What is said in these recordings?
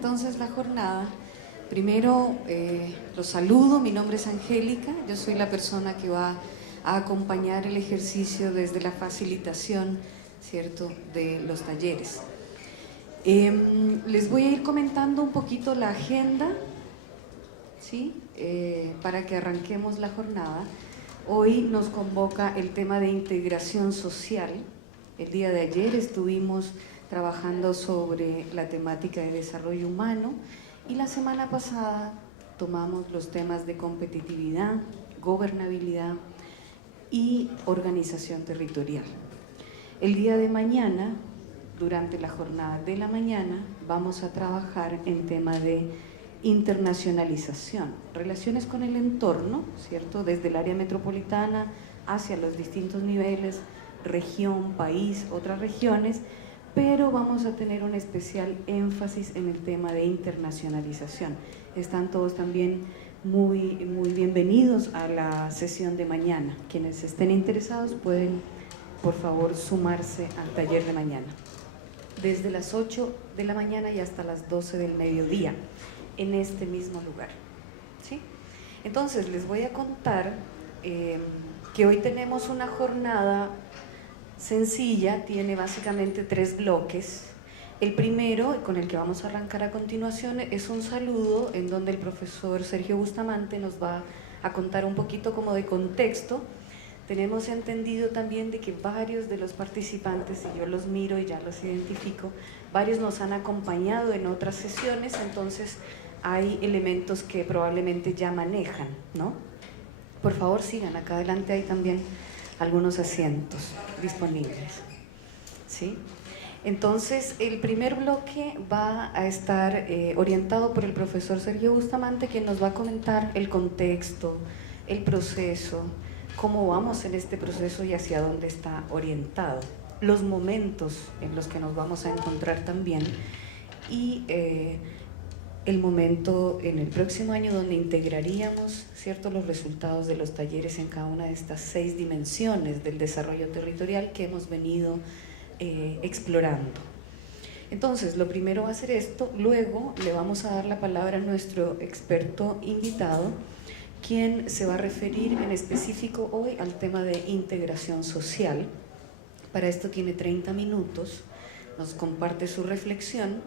entonces la jornada. Primero los saludo, mi nombre es Angélica, yo soy la persona que va a acompañar el ejercicio desde la facilitación, ¿cierto?, de los talleres. Les voy a ir comentando un poquito la agenda, ¿sí? Para que arranquemos la jornada. Hoy nos convoca el tema de integración social. El día de ayer estuvimos trabajando sobre la temática de desarrollo humano y la semana pasada tomamos los temas de competitividad, gobernabilidad y organización territorial. El día de mañana, durante la jornada de la mañana, vamos a trabajar en tema de internacionalización, relaciones con el entorno, ¿cierto? Desde el área metropolitana hacia los distintos niveles, región, país, otras regiones, pero vamos a tener un especial énfasis en el tema de internacionalización. Están todos también muy bienvenidos a la sesión de mañana. Quienes estén interesados pueden, por favor, sumarse al taller de mañana. Desde las 8 de la mañana y hasta las 12 del mediodía, en este mismo lugar, ¿sí? Entonces, les voy a contar que hoy tenemos una jornada sencilla, tiene básicamente 3 bloques. El primero, con el que vamos a arrancar a continuación, es un saludo en donde el profesor Sergio Bustamante nos va a contar un poquito como de contexto. Tenemos entendido también de que varios de los participantes, y yo los miro y ya los identifico, varios nos han acompañado en otras sesiones, entonces hay elementos que probablemente ya manejan, ¿no? Por favor, sigan, acá adelante hay también algunos asientos disponibles, ¿sí? Entonces, el primer bloque va a estar orientado por el profesor Sergio Bustamante, que nos va a comentar el contexto, el proceso, cómo vamos en este proceso y hacia dónde está orientado, los momentos en los que nos vamos a encontrar también y el momento en el próximo año donde integraríamos, ¿cierto?, los resultados de los talleres en cada una de estas 6 dimensiones del desarrollo territorial que hemos venido explorando. Entonces, lo primero va a ser esto, luego le vamos a dar la palabra a nuestro experto invitado, quien se va a referir en específico hoy al tema de integración social. Para esto tiene 30 minutos, nos comparte su reflexión.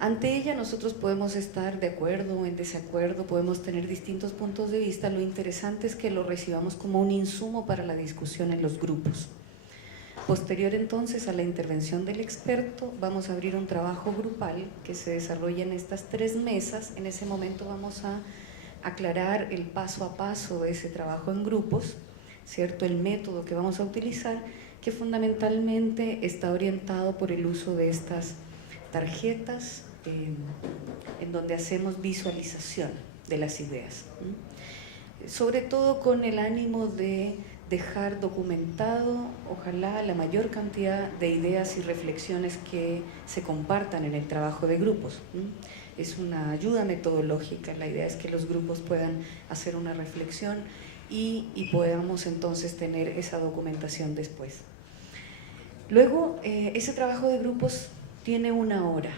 Ante ella nosotros podemos estar de acuerdo o en desacuerdo, podemos tener distintos puntos de vista. Lo interesante es que lo recibamos como un insumo para la discusión en los grupos. Posterior entonces a la intervención del experto, vamos a abrir un trabajo grupal que se desarrolla en estas 3 mesas. En ese momento vamos a aclarar el paso a paso de ese trabajo en grupos, ¿cierto?, el método que vamos a utilizar, que fundamentalmente está orientado por el uso de estas tarjetas en donde hacemos visualización de las ideas, sobre todo con el ánimo de dejar documentado, ojalá, la mayor cantidad de ideas y reflexiones que se compartan en el trabajo de grupos. Es una ayuda metodológica, la idea es que los grupos puedan hacer una reflexión y podamos entonces tener esa documentación después. Luego, ese trabajo de grupos tiene 1 hora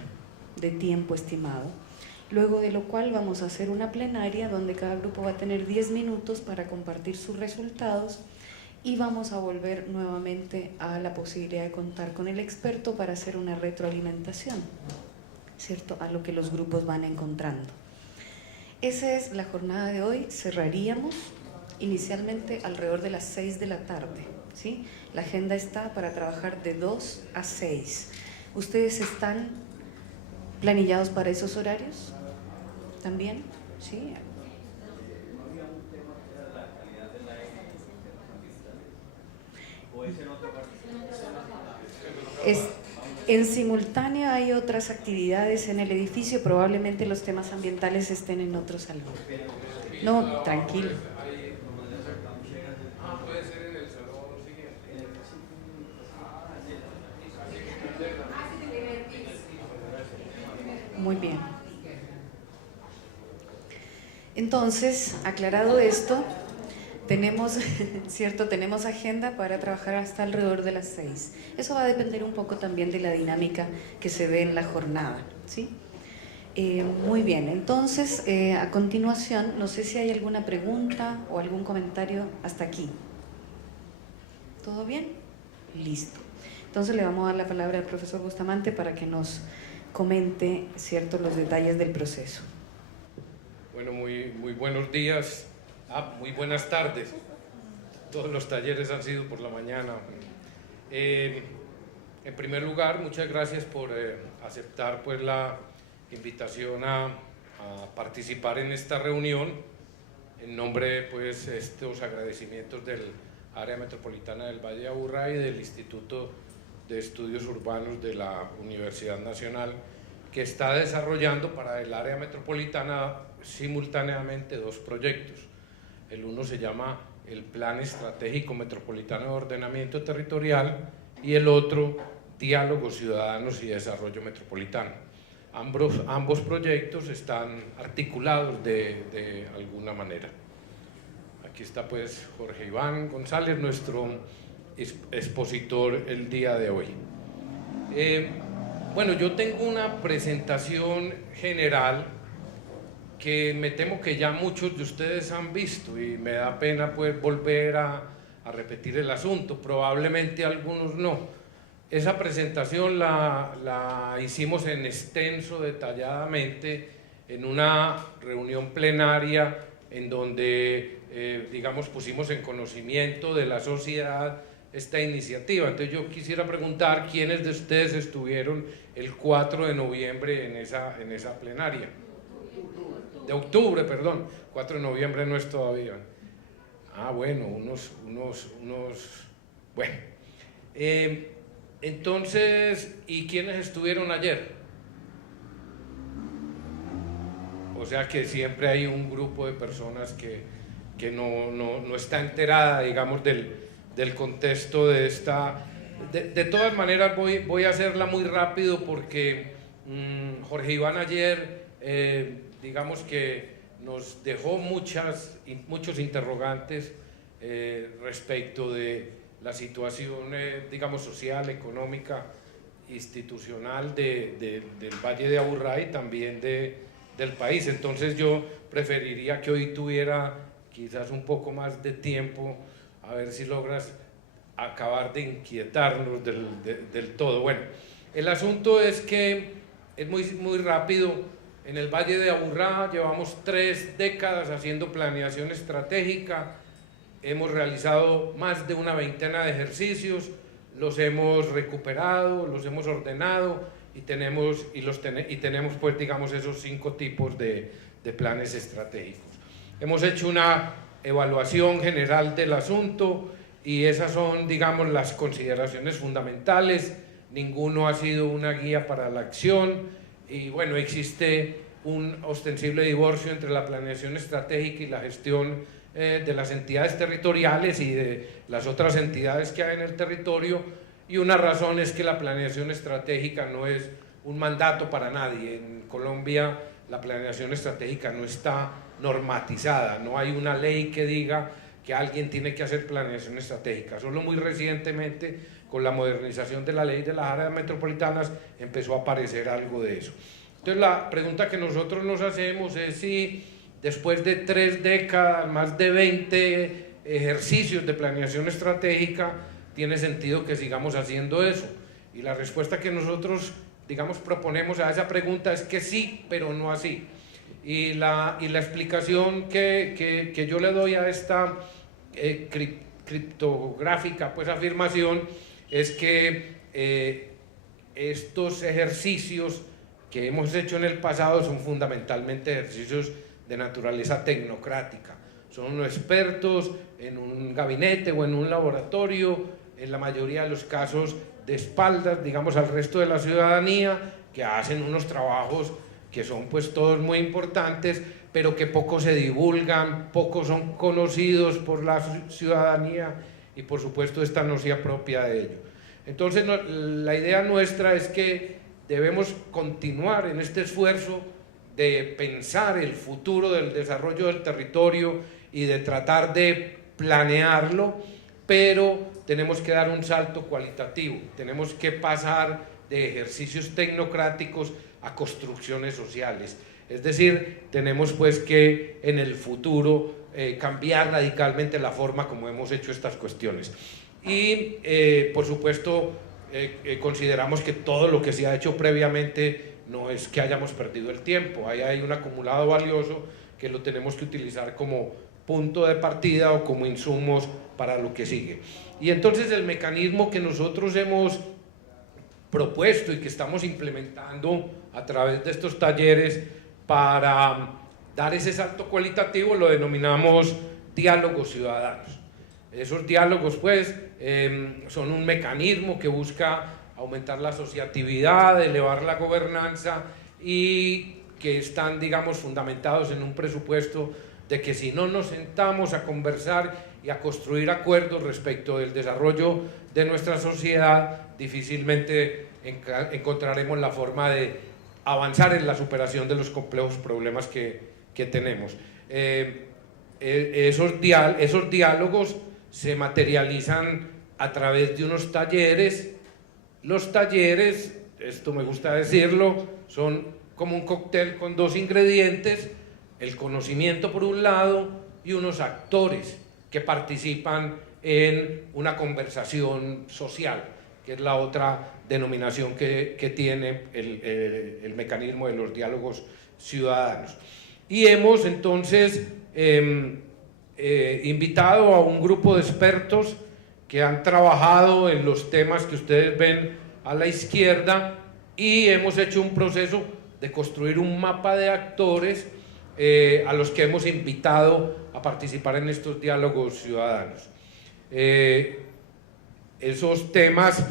de tiempo estimado, luego de lo cual vamos a hacer una plenaria donde cada grupo va a tener 10 minutos para compartir sus resultados y vamos a volver nuevamente a la posibilidad de contar con el experto para hacer una retroalimentación, ¿cierto?, a lo que los grupos van encontrando. Esa es la jornada de hoy. Cerraríamos inicialmente alrededor de las 6 de la tarde, ¿sí? La agenda está para trabajar de 2 a 6. ¿Ustedes están planillados para esos horarios? ¿También? ¿Sí? En simultánea hay otras actividades en el edificio, probablemente los temas ambientales estén en otro salón. No, tranquilo. Puede ser en el salón siguiente. Muy bien. Entonces, aclarado esto, tenemos, ¿cierto? Tenemos agenda para trabajar hasta alrededor de las 6. Eso va a depender un poco también de la dinámica que se dé en la jornada, ¿sí? Muy bien, entonces a continuación, no sé si hay alguna pregunta o algún comentario hasta aquí. ¿Todo bien? Listo. Entonces le vamos a dar la palabra al profesor Bustamante para que nos comente, ¿cierto?, los detalles del proceso. Bueno, muy buenos días, muy buenas tardes. Todos los talleres han sido por la mañana. En primer lugar, muchas gracias por aceptar pues la invitación a participar en esta reunión. En nombre pues estos agradecimientos del Área Metropolitana del Valle de Aburrá y del Instituto de Estudios Urbanos de la Universidad Nacional, que está desarrollando para el área metropolitana simultáneamente dos proyectos. El uno se llama el Plan Estratégico Metropolitano de Ordenamiento Territorial y el otro Diálogos Ciudadanos y Desarrollo Metropolitano. Ambos proyectos están articulados de alguna manera. Aquí está pues Jorge Iván González, nuestro expositor el día de hoy. Bueno, yo tengo una presentación general que me temo que ya muchos de ustedes han visto y me da pena pues volver a repetir el asunto, probablemente algunos no. Esa presentación la hicimos en extenso, detalladamente, en una reunión plenaria en donde, digamos, pusimos en conocimiento de la sociedad esta iniciativa. Entonces yo quisiera preguntar quiénes de ustedes estuvieron el 4 de noviembre en esa plenaria. De octubre, perdón, 4 de noviembre no es todavía. Ah, bueno, bueno. Entonces, ¿y quiénes estuvieron ayer? O sea que siempre hay un grupo de personas que no está enterada, digamos, del contexto de esta... De todas maneras voy a hacerla muy rápido porque Jorge Iván ayer, digamos que nos dejó muchos interrogantes respecto de la situación, digamos, social, económica, institucional del Valle de Aburrá y también del país. Entonces yo preferiría que hoy tuviera quizás un poco más de tiempo, a ver si logras acabar de inquietarnos del todo. Bueno, el asunto es que es muy rápido. En el Valle de Aburrá llevamos 3 décadas haciendo planeación estratégica. Hemos realizado más de una veintena de ejercicios, los hemos recuperado, los hemos ordenado y tenemos pues, digamos, esos 5 tipos de planes estratégicos. Hemos hecho una evaluación general del asunto y esas son, digamos, las consideraciones fundamentales. Ninguno ha sido una guía para la acción y, bueno, existe un ostensible divorcio entre la planeación estratégica y la gestión de las entidades territoriales y de las otras entidades que hay en el territorio, y una razón es que la planeación estratégica no es un mandato para nadie. En Colombia la planeación estratégica no está normatizada, no hay una ley que diga que alguien tiene que hacer planeación estratégica. Solo muy recientemente, con la modernización de la ley de las áreas metropolitanas, empezó a aparecer algo de eso. Entonces la pregunta que nosotros nos hacemos es si después de 3 décadas, más de 20 ejercicios de planeación estratégica, tiene sentido que sigamos haciendo eso. Y la respuesta que nosotros, digamos, proponemos a esa pregunta es que sí, pero no así. Y la explicación que yo le doy a esta criptográfica pues, afirmación es que estos ejercicios que hemos hecho en el pasado son fundamentalmente ejercicios de naturaleza tecnocrática. Son unos expertos en un gabinete o en un laboratorio, en la mayoría de los casos de espaldas, digamos, al resto de la ciudadanía, que hacen unos trabajos que son pues todos muy importantes, pero que poco se divulgan, poco son conocidos por la ciudadanía y por supuesto esta no se apropia de ello. Entonces la idea nuestra es que debemos continuar en este esfuerzo de pensar el futuro del desarrollo del territorio y de tratar de planearlo, pero tenemos que dar un salto cualitativo, tenemos que pasar de ejercicios tecnocráticos a construcciones sociales. Es decir, tenemos pues que en el futuro cambiar radicalmente la forma como hemos hecho estas cuestiones. Y por supuesto consideramos que todo lo que se ha hecho previamente no es que hayamos perdido el tiempo, ahí hay un acumulado valioso que lo tenemos que utilizar como punto de partida o como insumos para lo que sigue. Y entonces el mecanismo que nosotros hemos propuesto y que estamos implementando a través de estos talleres para dar ese salto cualitativo lo denominamos diálogos ciudadanos. Esos diálogos pues son un mecanismo que busca aumentar la asociatividad, elevar la gobernanza y que están, digamos, fundamentados en un presupuesto de que si no nos sentamos a conversar y a construir acuerdos respecto del desarrollo de nuestra sociedad, difícilmente encontraremos la forma de avanzar en la superación de los complejos problemas que tenemos. Esos diálogos se materializan a través de unos talleres. Los talleres, esto me gusta decirlo, son como un cóctel con dos ingredientes: el conocimiento por un lado y unos actores que participan en una conversación social, que es la otra denominación que tiene el mecanismo de los diálogos ciudadanos. Y hemos entonces invitado a un grupo de expertos que han trabajado en los temas que ustedes ven a la izquierda y hemos hecho un proceso de construir un mapa de actores a los que hemos invitado a participar en estos diálogos ciudadanos. Esos temas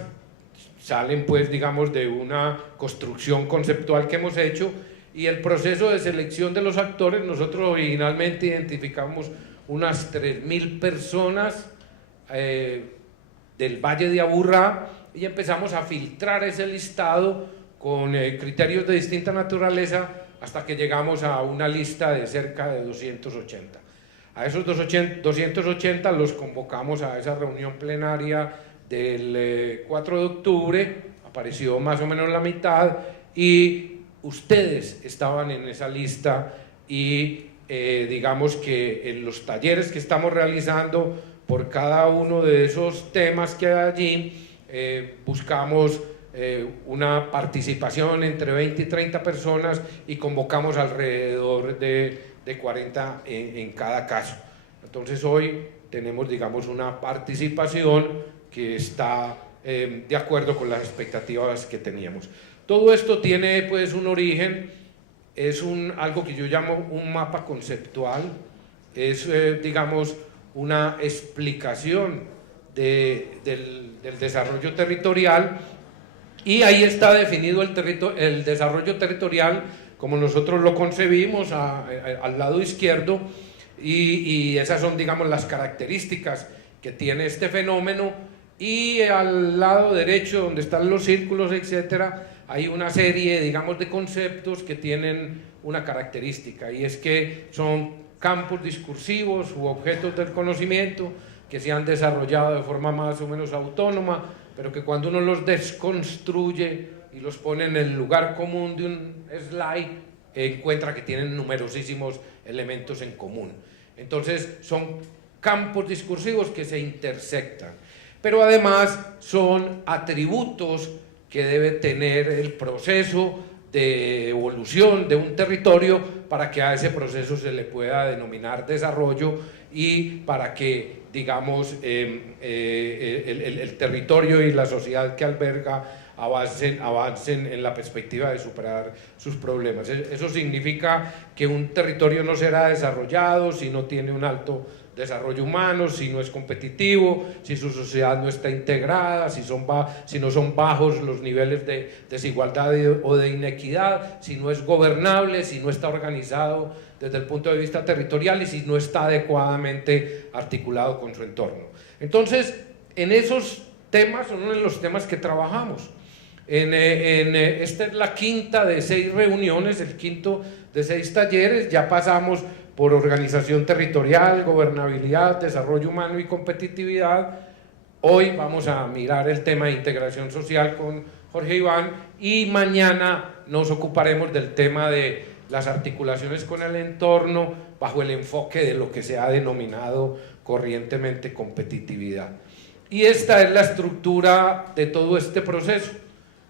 salen pues, digamos, de una construcción conceptual que hemos hecho, y el proceso de selección de los actores, nosotros originalmente identificamos unas 3.000 personas del Valle de Aburrá y empezamos a filtrar ese listado con criterios de distinta naturaleza hasta que llegamos a una lista de cerca de 280. A esos 280 los convocamos a esa reunión plenaria del 4 de octubre, apareció más o menos la mitad y ustedes estaban en esa lista y digamos que en los talleres que estamos realizando por cada uno de esos temas que hay allí buscamos una participación entre 20 y 30 personas y convocamos alrededor de 40 en cada caso. Entonces hoy tenemos, digamos, una participación que está de acuerdo con las expectativas que teníamos. Todo esto tiene pues un origen, es algo que yo llamo un mapa conceptual, es digamos una explicación del desarrollo territorial, y ahí está definido el desarrollo territorial como nosotros lo concebimos al lado izquierdo, y esas son, digamos, las características que tiene este fenómeno, y al lado derecho, donde están los círculos, etcétera, hay una serie, digamos, de conceptos que tienen una característica, y es que son campos discursivos u objetos del conocimiento que se han desarrollado de forma más o menos autónoma, pero que cuando uno los desconstruye y los pone en el lugar común de un slide, encuentra que tienen numerosísimos elementos en común. Entonces son campos discursivos que se intersectan, pero además son atributos que debe tener el proceso de evolución de un territorio para que a ese proceso se le pueda denominar desarrollo y para que, digamos, el territorio y la sociedad que alberga avancen en la perspectiva de superar sus problemas. Eso significa que un territorio no será desarrollado si no tiene un alto desarrollo humano, si no es competitivo, si su sociedad no está integrada, si no son bajos los niveles de desigualdad o de inequidad, si no es gobernable, si no está organizado desde el punto de vista territorial y si no está adecuadamente articulado con su entorno. Entonces, en esos temas son uno de los temas que trabajamos. Esta es la quinta de 6 reuniones, el quinto de 6 talleres. Ya pasamos por organización territorial, gobernabilidad, desarrollo humano y competitividad. Hoy vamos a mirar el tema de integración social Jorge Iván, y mañana nos ocuparemos del tema de las articulaciones con el entorno bajo el enfoque de lo que se ha denominado corrientemente competitividad. Y esta es la estructura de todo este proceso.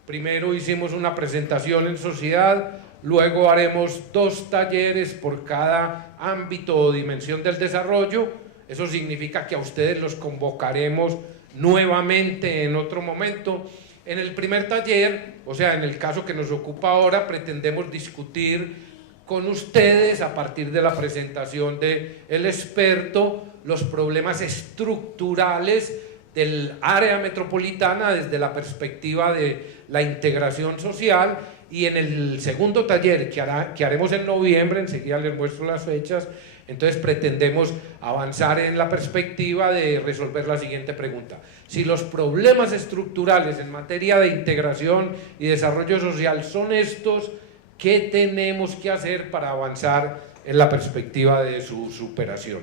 Primero hicimos una presentación en sociedad, luego haremos 2 talleres por cada ámbito o dimensión del desarrollo. Eso significa que a ustedes los convocaremos nuevamente en otro momento. En el primer taller, o sea, en el caso que nos ocupa ahora, pretendemos discutir con ustedes, a partir de la presentación del experto, los problemas estructurales del área metropolitana desde la perspectiva de la integración social. Y en el segundo taller que haremos en noviembre, enseguida les muestro las fechas, entonces pretendemos avanzar en la perspectiva de resolver la siguiente pregunta: si los problemas estructurales en materia de integración y desarrollo social son estos, ¿qué tenemos que hacer para avanzar en la perspectiva de su superación?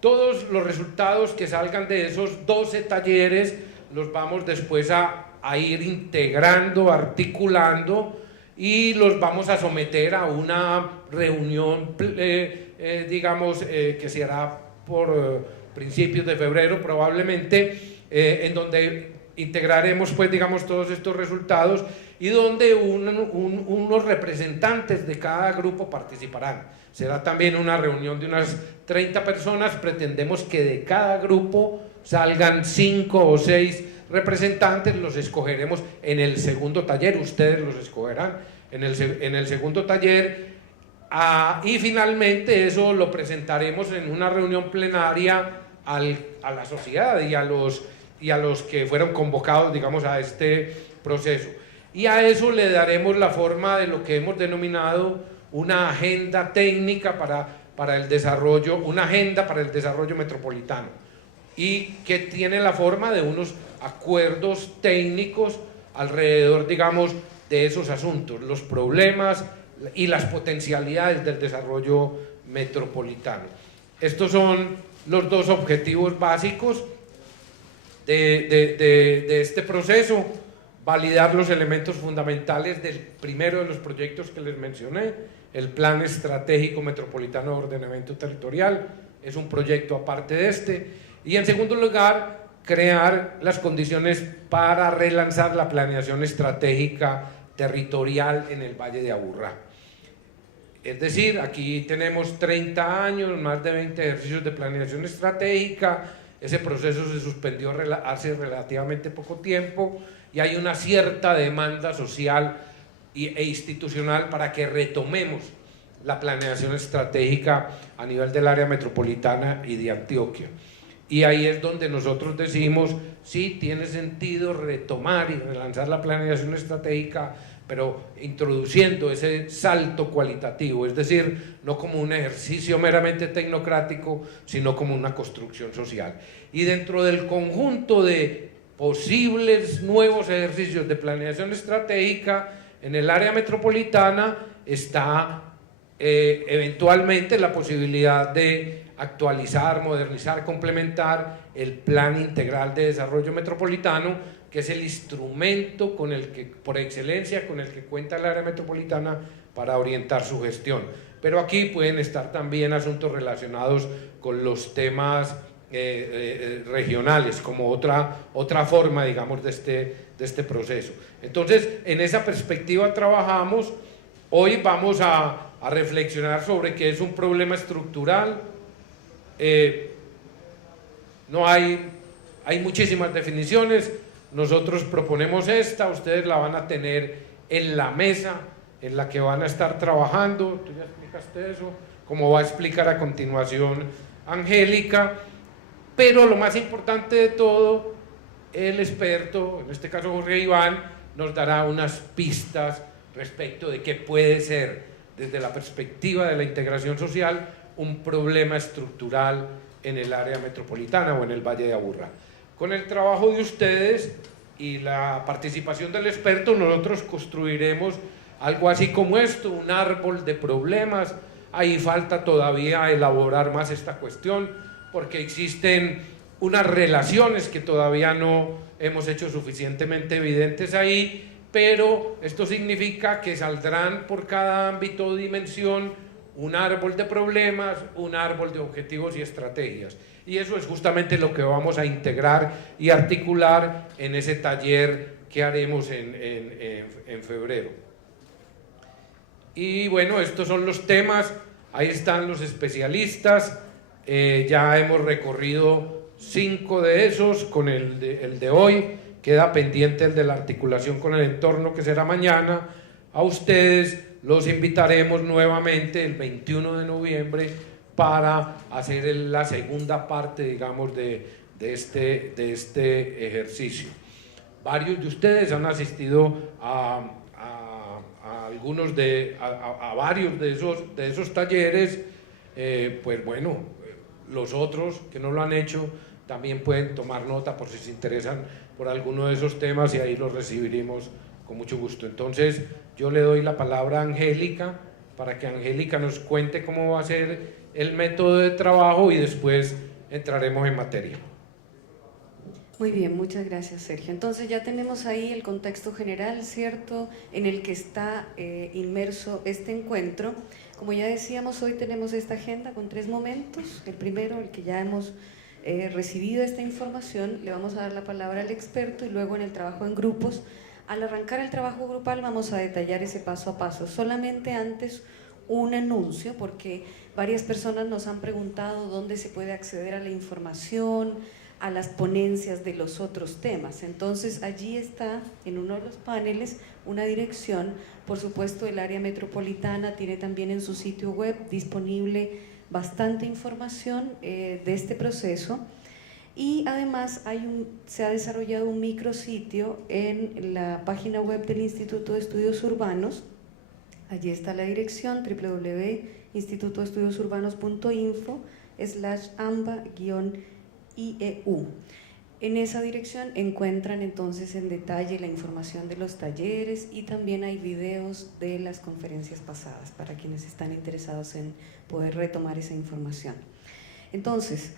Todos los resultados que salgan de esos 12 talleres los vamos después a ir integrando, articulando, y los vamos a someter a una reunión, digamos, que se hará por principios de febrero probablemente, en donde integraremos, pues, digamos, todos estos resultados, y donde unos representantes de cada grupo participarán. Será también una reunión de unas 30 personas. Pretendemos que de cada grupo salgan 5 o 6 representantes, los escogeremos en el segundo taller, ustedes los escogerán en el segundo taller, y finalmente eso lo presentaremos en una reunión plenaria a la sociedad y a los que fueron convocados, digamos, a este proceso. Y a eso le daremos la forma de lo que hemos denominado una agenda técnica para el desarrollo, una agenda para el desarrollo metropolitano, y que tiene la forma de unos acuerdos técnicos alrededor, digamos, de esos asuntos, los problemas y las potencialidades del desarrollo metropolitano. Estos son los 2 objetivos básicos de este proceso: validar los elementos fundamentales del primero de los proyectos que les mencioné, el Plan Estratégico Metropolitano de Ordenamiento Territorial. Es un proyecto aparte de este. Y en segundo lugar, crear las condiciones para relanzar la planeación estratégica territorial en el Valle de Aburrá. Es decir, aquí tenemos 30 años, más de 20 ejercicios de planeación estratégica. Ese proceso se suspendió hace relativamente poco tiempo, y hay una cierta demanda social e institucional para que retomemos la planeación estratégica a nivel del área metropolitana y de Antioquia. Y ahí es donde nosotros decimos: sí, tiene sentido retomar y relanzar la planeación estratégica, pero introduciendo ese salto cualitativo, es decir, no como un ejercicio meramente tecnocrático, sino como una construcción social. Y dentro del conjunto de posibles nuevos ejercicios de planeación estratégica en el área metropolitana está eventualmente la posibilidad de actualizar, modernizar, complementar el Plan Integral de Desarrollo Metropolitano, que es el instrumento con el que, por excelencia, con el que cuenta el área metropolitana para orientar su gestión. Pero aquí pueden estar también asuntos relacionados con los temas regionales, como otra forma, digamos, de este proceso. Entonces, en esa perspectiva trabajamos. Hoy vamos a reflexionar sobre qué es un problema estructural. No hay muchísimas definiciones. Nosotros proponemos esta, ustedes la van a tener en la mesa en la que van a estar trabajando. Tú ya explicaste eso, como va a explicar a continuación Angélica. Pero lo más importante de todo, el experto, en este caso Jorge Iván, nos dará unas pistas respecto de qué puede ser, desde la perspectiva de la integración social, un problema estructural en el área metropolitana o en el Valle de Aburrá. Con el trabajo de ustedes y la participación del experto, nosotros construiremos algo así como esto, un árbol de problemas. Ahí falta todavía elaborar más esta cuestión, porque existen unas relaciones que todavía no hemos hecho suficientemente evidentes ahí, pero esto significa que saldrán por cada ámbito o dimensión un árbol de problemas, un árbol de objetivos y estrategias. Y eso es justamente lo que vamos a integrar y articular en ese taller que haremos en febrero. Y bueno, estos son los temas, ahí están los especialistas, ya hemos recorrido 5 de esos con el de hoy, queda pendiente el de la articulación con el entorno que será mañana. A ustedes los invitaremos nuevamente el 21 de noviembre para hacer la segunda parte, digamos, de este ejercicio. Varios de ustedes han asistido a varios de esos talleres, pues bueno, los otros que no lo han hecho también pueden tomar nota por si se interesan por alguno de esos temas y ahí los recibiremos con mucho gusto. Entonces yo le doy la palabra a Angélica para que Angélica nos cuente cómo va a ser el método de trabajo y después entraremos en materia. Muy bien, muchas gracias, Sergio. Entonces ya tenemos ahí el contexto general, ¿cierto?, en el que está inmerso este encuentro. Como ya decíamos, hoy tenemos esta agenda con 3 momentos. El primero, el que ya hemos recibido esta información, le vamos a dar la palabra al experto y luego en el trabajo en grupos. Al arrancar el trabajo grupal vamos a detallar ese paso a paso. Solamente antes un anuncio, porque varias personas nos han preguntado dónde se puede acceder a la información, a las ponencias de los otros temas. Entonces allí está en uno de los paneles una dirección. Por supuesto, el área metropolitana tiene también en su sitio web disponible bastante información de este proceso, y además se ha desarrollado un micrositio en la página web del Instituto de Estudios Urbanos. Allí está la dirección www.institutoestudiusurbanos.info/amba-IEU. En esa dirección encuentran entonces en detalle la información de los talleres y también hay videos de las conferencias pasadas para quienes están interesados en poder retomar esa información. Entonces,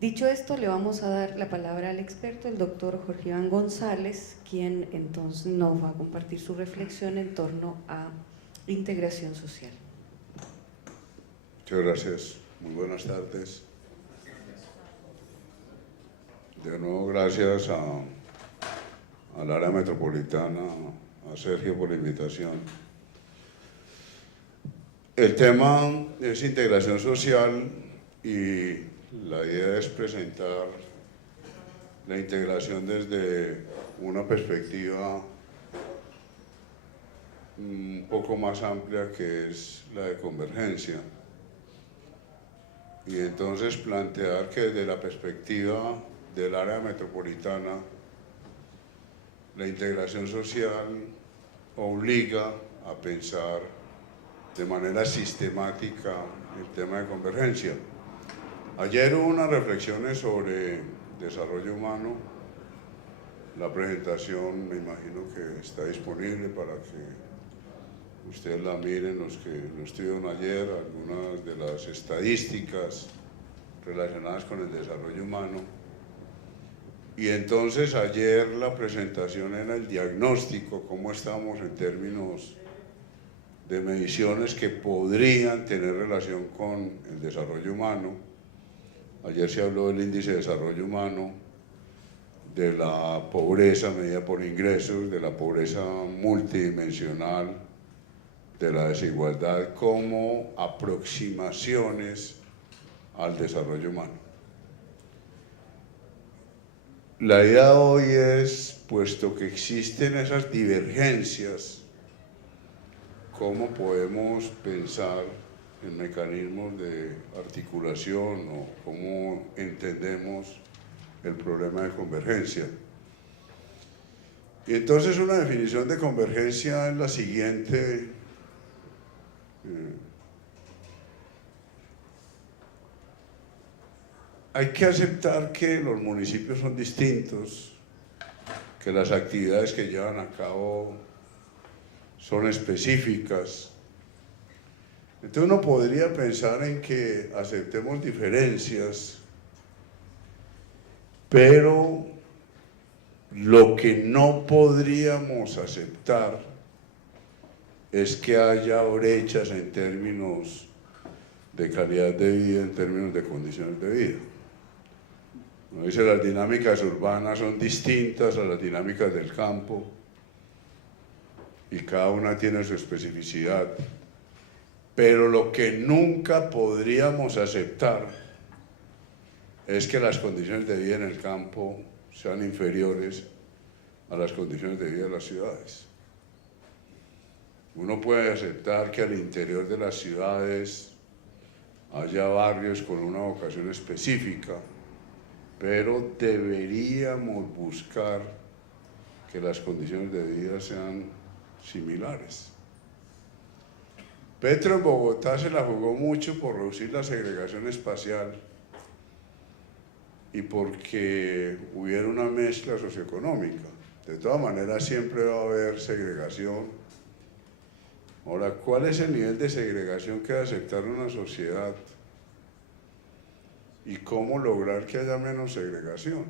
dicho esto, le vamos a dar la palabra al experto, el doctor Jorge Iván González, quien entonces nos va a compartir su reflexión en torno a integración social. Muchas gracias, muy buenas tardes. De nuevo, gracias al área metropolitana, a Sergio por la invitación. El tema es integración social y la idea es presentar la integración desde una perspectiva un poco más amplia, que es la de convergencia. Y entonces plantear que desde la perspectiva del área metropolitana, la integración social obliga a pensar de manera sistemática el tema de convergencia. Ayer hubo unas reflexiones sobre desarrollo humano. La presentación me imagino que está disponible para que ustedes la miren, los que lo estudiaron ayer, algunas de las estadísticas relacionadas con el desarrollo humano. Y entonces ayer la presentación era el diagnóstico, cómo estamos en términos de mediciones que podrían tener relación con el desarrollo humano. Ayer se habló del índice de desarrollo humano, de la pobreza medida por ingresos, de la pobreza multidimensional, de la desigualdad como aproximaciones al desarrollo humano. La idea hoy es, puesto que existen esas divergencias, cómo podemos pensar en mecanismos de articulación o cómo entendemos el problema de convergencia. Y entonces una definición de convergencia es la siguiente. Hay que aceptar que los municipios son distintos, que las actividades que llevan a cabo son específicas. Entonces uno podría pensar en que aceptemos diferencias, pero Lo que no podríamos aceptar es que haya brechas en términos de calidad de vida, en términos de condiciones de vida. Uno dice, las dinámicas urbanas son distintas a las dinámicas del campo y cada una tiene su especificidad. Pero lo que nunca podríamos aceptar es que las condiciones de vida en el campo sean inferiores a las condiciones de vida de las ciudades. Uno puede aceptar que al interior de las ciudades haya barrios con una vocación específica, pero deberíamos buscar que las condiciones de vida sean similares. Petro en Bogotá se la jugó mucho por reducir la segregación espacial y porque hubiera una mezcla socioeconómica. De todas maneras siempre va a haber segregación. Ahora, ¿cuál es el nivel de segregación que debe aceptar una sociedad? ¿Y cómo lograr que haya menos segregación?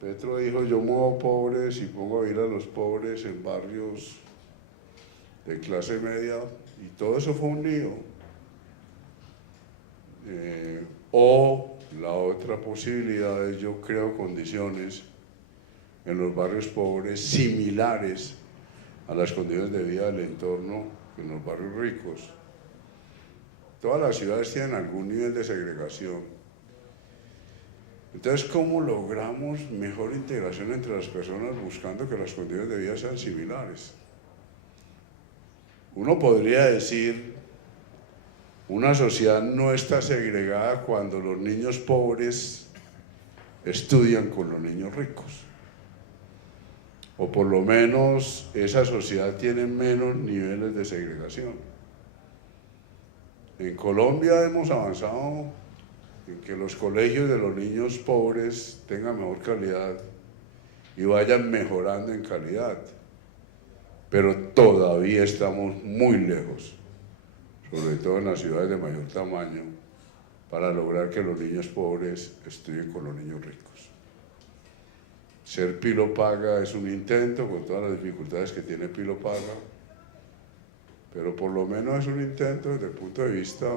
Petro dijo, yo muevo pobres y pongo a vivir a los pobres en barrios de clase media, y todo eso fue un lío. O la otra posibilidad es yo creo condiciones en los barrios pobres similares a las condiciones de vida del entorno en los barrios ricos. Todas las ciudades tienen algún nivel de segregación. Entonces, ¿cómo logramos mejor integración entre las personas buscando que las condiciones de vida sean similares? Uno podría decir, una sociedad no está segregada cuando los niños pobres estudian con los niños ricos. O por lo menos esa sociedad tiene menos niveles de segregación. En Colombia hemos avanzado en que los colegios de los niños pobres tengan mejor calidad y vayan mejorando en calidad, pero todavía estamos muy lejos, sobre todo en las ciudades de mayor tamaño, para lograr que los niños pobres estudien con los niños ricos. Ser Pilo Paga es un intento con todas las dificultades que tiene Pilo Paga, pero por lo menos es un intento desde el punto de vista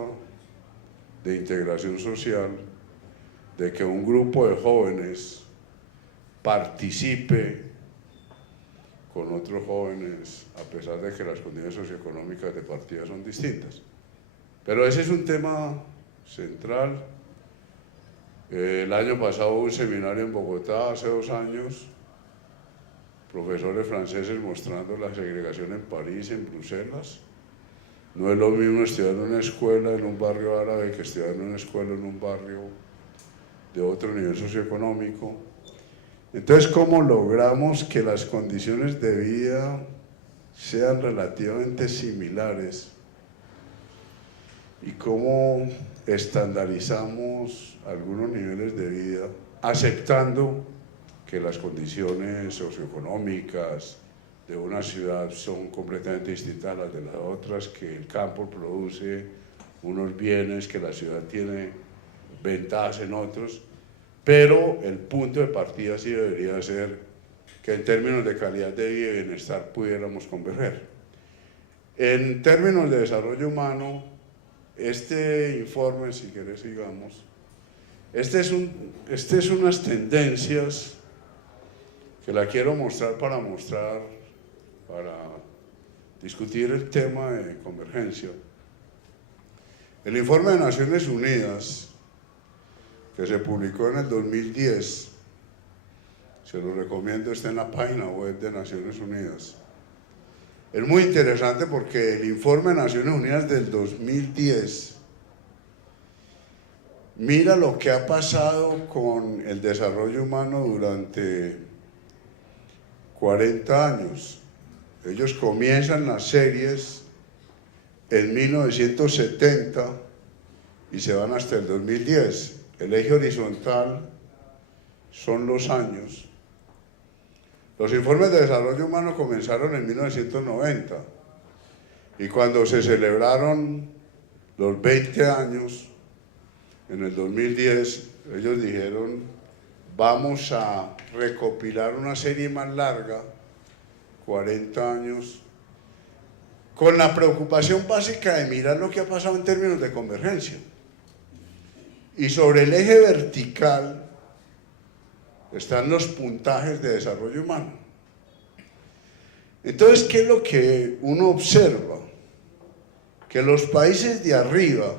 de integración social, de que un grupo de jóvenes participe con otros jóvenes, a pesar de que las condiciones socioeconómicas de partida son distintas. Pero ese es un tema central. El año pasado hubo un seminario en Bogotá, hace 2 años, profesores franceses mostrando la segregación en París, en Bruselas. No es lo mismo estudiar en una escuela en un barrio árabe que estudiar en una escuela en un barrio de otro nivel socioeconómico. Entonces, ¿cómo logramos que las condiciones de vida sean relativamente similares? ¿Y cómo estandarizamos algunos niveles de vida, aceptando que las condiciones socioeconómicas de una ciudad son completamente distintas a las de las otras, que el campo produce unos bienes, que la ciudad tiene ventajas en otros, pero el punto de partida sí debería ser que en términos de calidad de vida y bienestar pudiéramos converger. En términos de desarrollo humano, este informe, si querés sigamos, este es unas tendencias que la quiero mostrar para discutir el tema de convergencia. El informe de Naciones Unidas, que se publicó en el 2010, se lo recomiendo, está en la página web de Naciones Unidas. Es muy interesante porque el informe de Naciones Unidas del 2010 mira lo que ha pasado con el desarrollo humano durante 40 años. Ellos comienzan las series en 1970 y se van hasta el 2010. El eje horizontal son los años. Los informes de desarrollo humano comenzaron en 1990 y cuando se celebraron los 20 años, en el 2010, ellos dijeron, vamos a recopilar una serie más larga, 40 años, con la preocupación básica de mirar lo que ha pasado en términos de convergencia. Y sobre el eje vertical están los puntajes de desarrollo humano. Entonces, ¿qué es lo que uno observa? Que los países de arriba,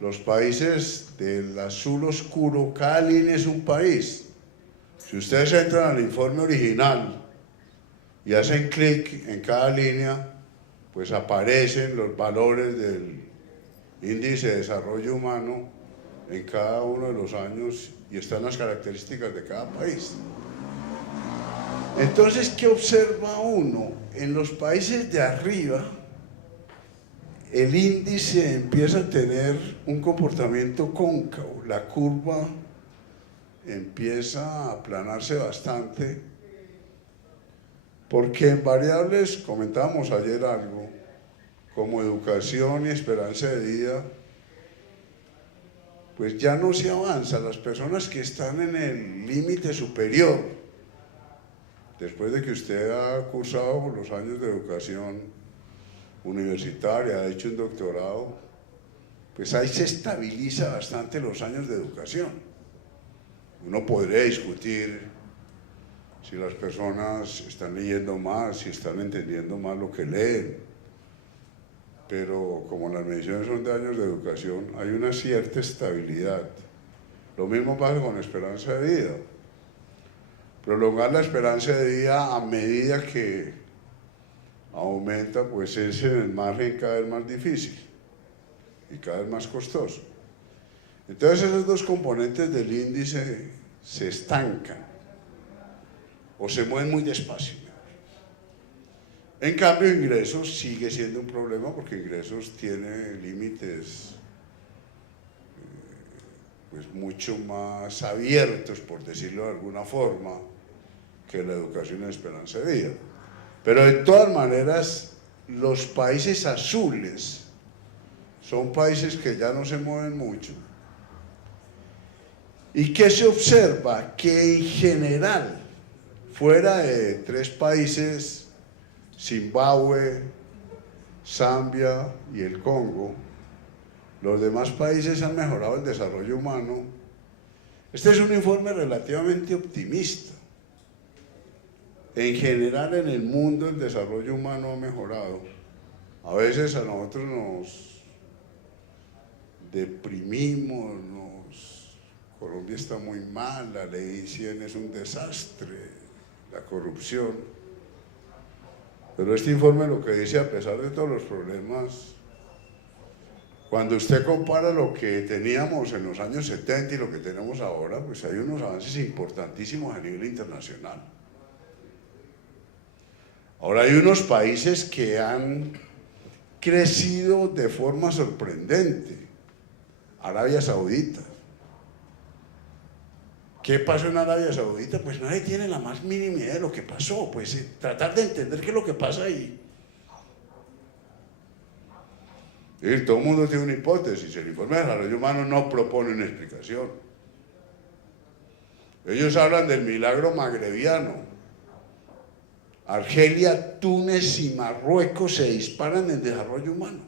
los países del azul oscuro, cada línea es un país. Si ustedes entran al informe original y hacen clic en cada línea, pues aparecen los valores del índice de desarrollo humano en cada uno de los años y están las características de cada país. Entonces, ¿qué observa uno? En los países de arriba, el índice empieza a tener un comportamiento cóncavo, la curva empieza a aplanarse bastante, porque en variables, comentábamos ayer algo, como educación y esperanza de vida, pues ya no se avanza. Las personas que están en el límite superior, después de que usted ha cursado los años de educación universitaria, ha hecho un doctorado, pues ahí se estabiliza bastante los años de educación. Uno podría discutir si las personas están leyendo más, si están entendiendo más lo que leen, pero como las mediciones son de años de educación, hay una cierta estabilidad. Lo mismo pasa con la esperanza de vida. Prolongar la esperanza de vida a medida que aumenta, pues es en el margen cada vez más difícil y cada vez más costoso. Entonces esos dos componentes del índice se estancan o se mueven muy despacio. En cambio, ingresos sigue siendo un problema porque ingresos tiene límites pues mucho más abiertos, por decirlo de alguna forma, que la educación y la esperanza de vida. Pero de todas maneras, los países azules son países que ya no se mueven mucho. ¿Y qué se observa? Que en general, fuera de tres países, Zimbabue, Zambia y el Congo, los demás países han mejorado el desarrollo humano. Este es un informe relativamente optimista. En general en el mundo el desarrollo humano ha mejorado. A veces a nosotros nos deprimimos, Colombia está muy mal, la ley 100 es un desastre, la corrupción. Pero este informe lo que dice, a pesar de todos los problemas, cuando usted compara lo que teníamos en los años 70 y lo que tenemos ahora, pues hay unos avances importantísimos a nivel internacional. Ahora hay unos países que han crecido de forma sorprendente. Arabia Saudita. ¿Qué pasó en Arabia Saudita? Pues nadie tiene la más mínima idea de lo que pasó. Pues tratar de entender qué es lo que pasa ahí. Y todo el mundo tiene una hipótesis. El informe de desarrollo humano no propone una explicación. Ellos hablan del milagro magrebiano. Argelia, Túnez y Marruecos se disparan en desarrollo humano.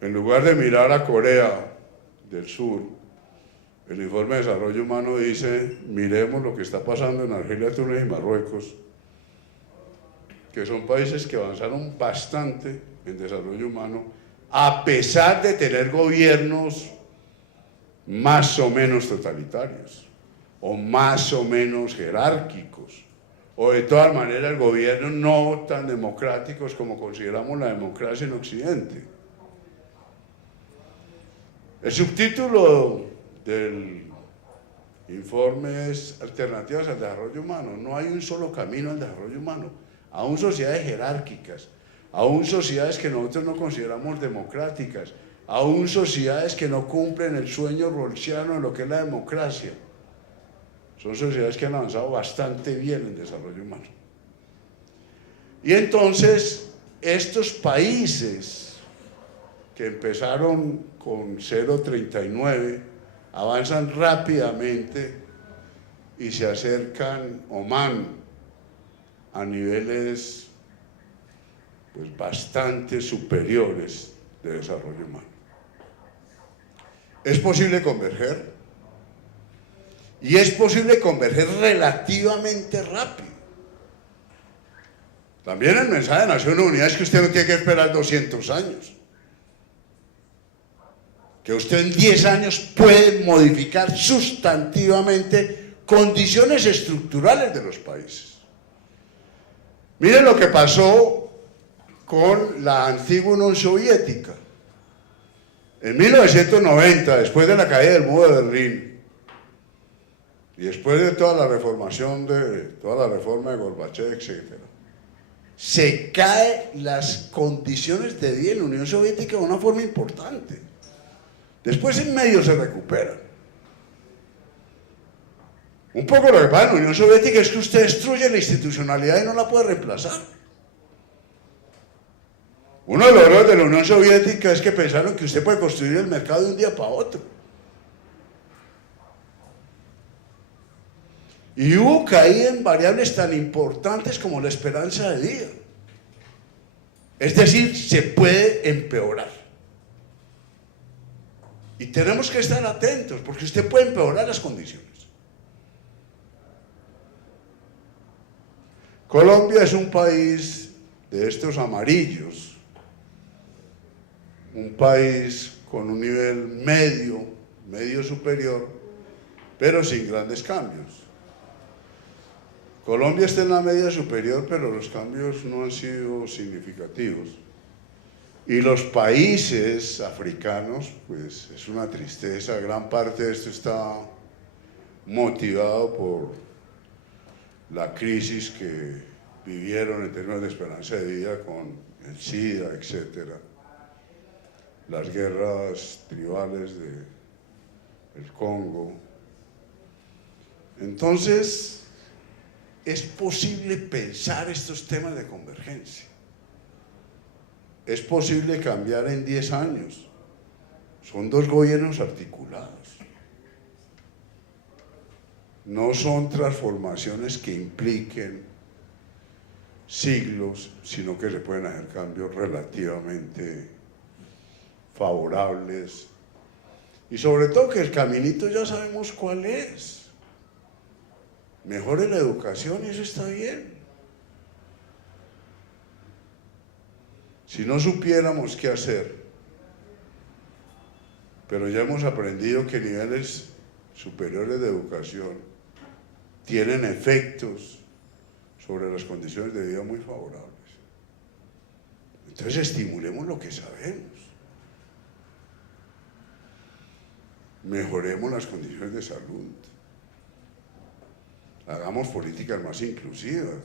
En lugar de mirar a Corea del Sur, el informe de desarrollo humano dice: miremos lo que está pasando en Argelia, Túnez y Marruecos, que son países que avanzaron bastante en desarrollo humano, a pesar de tener gobiernos más o menos totalitarios, o más o menos jerárquicos, o de todas maneras gobiernos no tan democráticos como consideramos la democracia en Occidente. El subtítulo del informe es Alternativas al Desarrollo Humano. No hay un solo camino al desarrollo humano. Aún sociedades jerárquicas, aún sociedades que nosotros no consideramos democráticas, aún sociedades que no cumplen el sueño rawlsiano de lo que es la democracia, son sociedades que han avanzado bastante bien en desarrollo humano. Y entonces, estos países que empezaron con 0,39 avanzan rápidamente y se acercan Omán a niveles pues bastante superiores de desarrollo humano. ¿Es posible converger? Y es posible converger relativamente rápido. También el mensaje de Naciones Unidas es que usted no tiene que esperar 200 años. Que usted en 10 años puede modificar sustantivamente condiciones estructurales de los países. Miren lo que pasó con la antigua Unión Soviética. En 1990, después de la caída del muro de Berlín, y después de toda la reformación, toda la reforma de Gorbachev, etc., se caen las condiciones de vida en la Unión Soviética de una forma importante. Después en medio se recuperan. Un poco lo que pasa en la Unión Soviética es que usted destruye la institucionalidad y no la puede reemplazar. Uno de los errores de la Unión Soviética es que pensaron que usted puede construir el mercado de un día para otro. Y hubo caída en variables tan importantes como la esperanza de vida. Es decir, se puede empeorar. Y tenemos que estar atentos, porque usted puede empeorar las condiciones. Colombia es un país de estos amarillos, un país con un nivel medio superior, pero sin grandes cambios. Colombia está en la media superior, pero los cambios no han sido significativos. Y los países africanos, pues es una tristeza, gran parte de esto está motivado por la crisis que vivieron en términos de esperanza de vida con el SIDA, etc. Las guerras tribales del Congo. Entonces, es posible pensar estos temas de convergencia. Es posible cambiar en 10 años. Son dos gobiernos articulados. No son transformaciones que impliquen siglos, sino que se pueden hacer cambios relativamente favorables. Y sobre todo que el caminito ya sabemos cuál es. Mejore la educación y eso está bien. Si no supiéramos qué hacer, pero ya hemos aprendido que niveles superiores de educación tienen efectos sobre las condiciones de vida muy favorables. Entonces estimulemos lo que sabemos. Mejoremos las condiciones de salud. Hagamos políticas más inclusivas.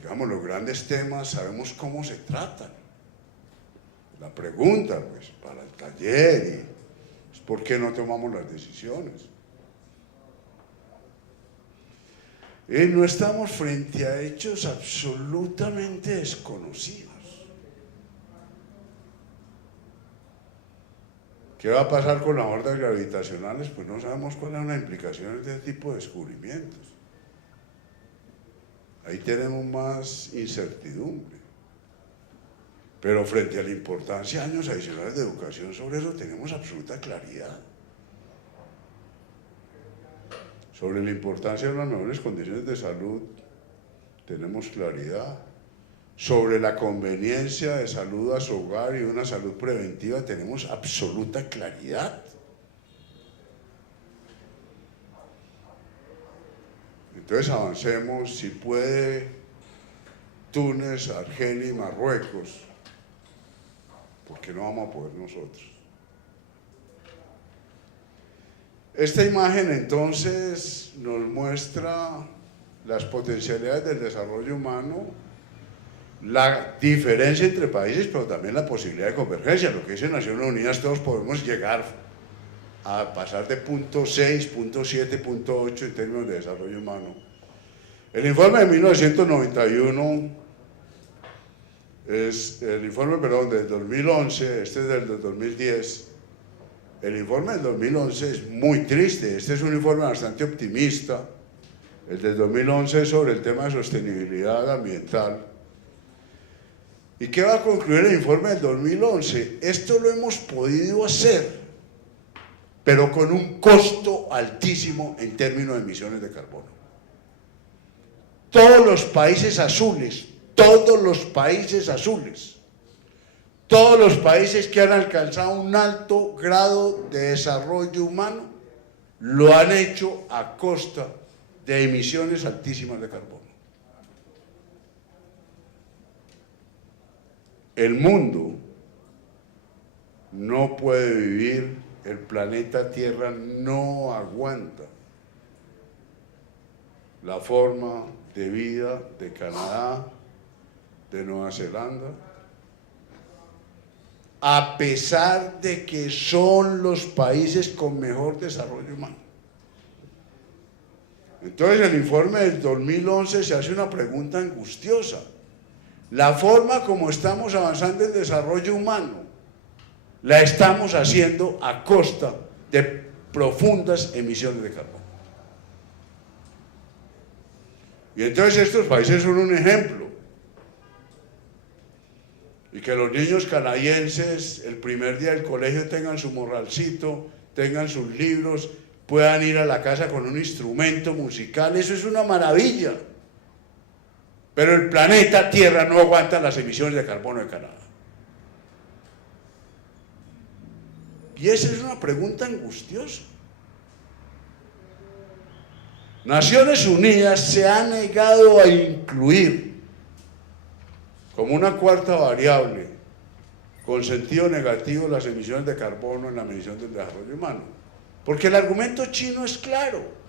Digamos, los grandes temas sabemos cómo se tratan. La pregunta, pues, para el taller es ¿por qué no tomamos las decisiones? No estamos frente a hechos absolutamente desconocidos. ¿Qué va a pasar con las ondas gravitacionales? Pues no sabemos cuáles son las implicaciones de este tipo de descubrimientos. Ahí tenemos más incertidumbre. Pero frente a la importancia de años adicionales de educación sobre eso tenemos absoluta claridad. Sobre la importancia de unas mejores condiciones de salud tenemos claridad. Sobre la conveniencia de salud a su hogar y una salud preventiva tenemos absoluta claridad. Entonces avancemos, si puede Túnez, Argelia y Marruecos, ¿por qué no vamos a poder nosotros? Esta imagen entonces nos muestra las potencialidades del desarrollo humano, la diferencia entre países, pero también la posibilidad de convergencia. Lo que dice Naciones Unidas, todos podemos llegar a pasar de punto 6, punto 7, punto 8 en términos de desarrollo humano. El informe de 1991 es el informe, perdón, del 2011, este es del 2010. El informe del 2011 es muy triste, este es un informe bastante optimista. El del 2011 es sobre el tema de sostenibilidad ambiental. ¿Y qué va a concluir el informe del 2011? Esto lo hemos podido hacer, pero con un costo altísimo en términos de emisiones de carbono. Todos los países azules, todos los países que han alcanzado un alto grado de desarrollo humano, lo han hecho a costa de emisiones altísimas de carbono. El mundo no puede vivir, el planeta Tierra no aguanta la forma de vida de Canadá, de Nueva Zelanda, a pesar de que son los países con mejor desarrollo humano. Entonces, el informe del 2011 se hace una pregunta angustiosa. La forma como estamos avanzando en desarrollo humano, la estamos haciendo a costa de profundas emisiones de carbono. Y entonces estos países son un ejemplo. Y que los niños canadienses el primer día del colegio tengan su morralcito, tengan sus libros, puedan ir a la casa con un instrumento musical, eso es una maravilla. Pero el planeta Tierra no aguanta las emisiones de carbono de Canadá. Y esa es una pregunta angustiosa. Naciones Unidas se ha negado a incluir como una cuarta variable con sentido negativo las emisiones de carbono en la medición del desarrollo humano. Porque el argumento chino es claro.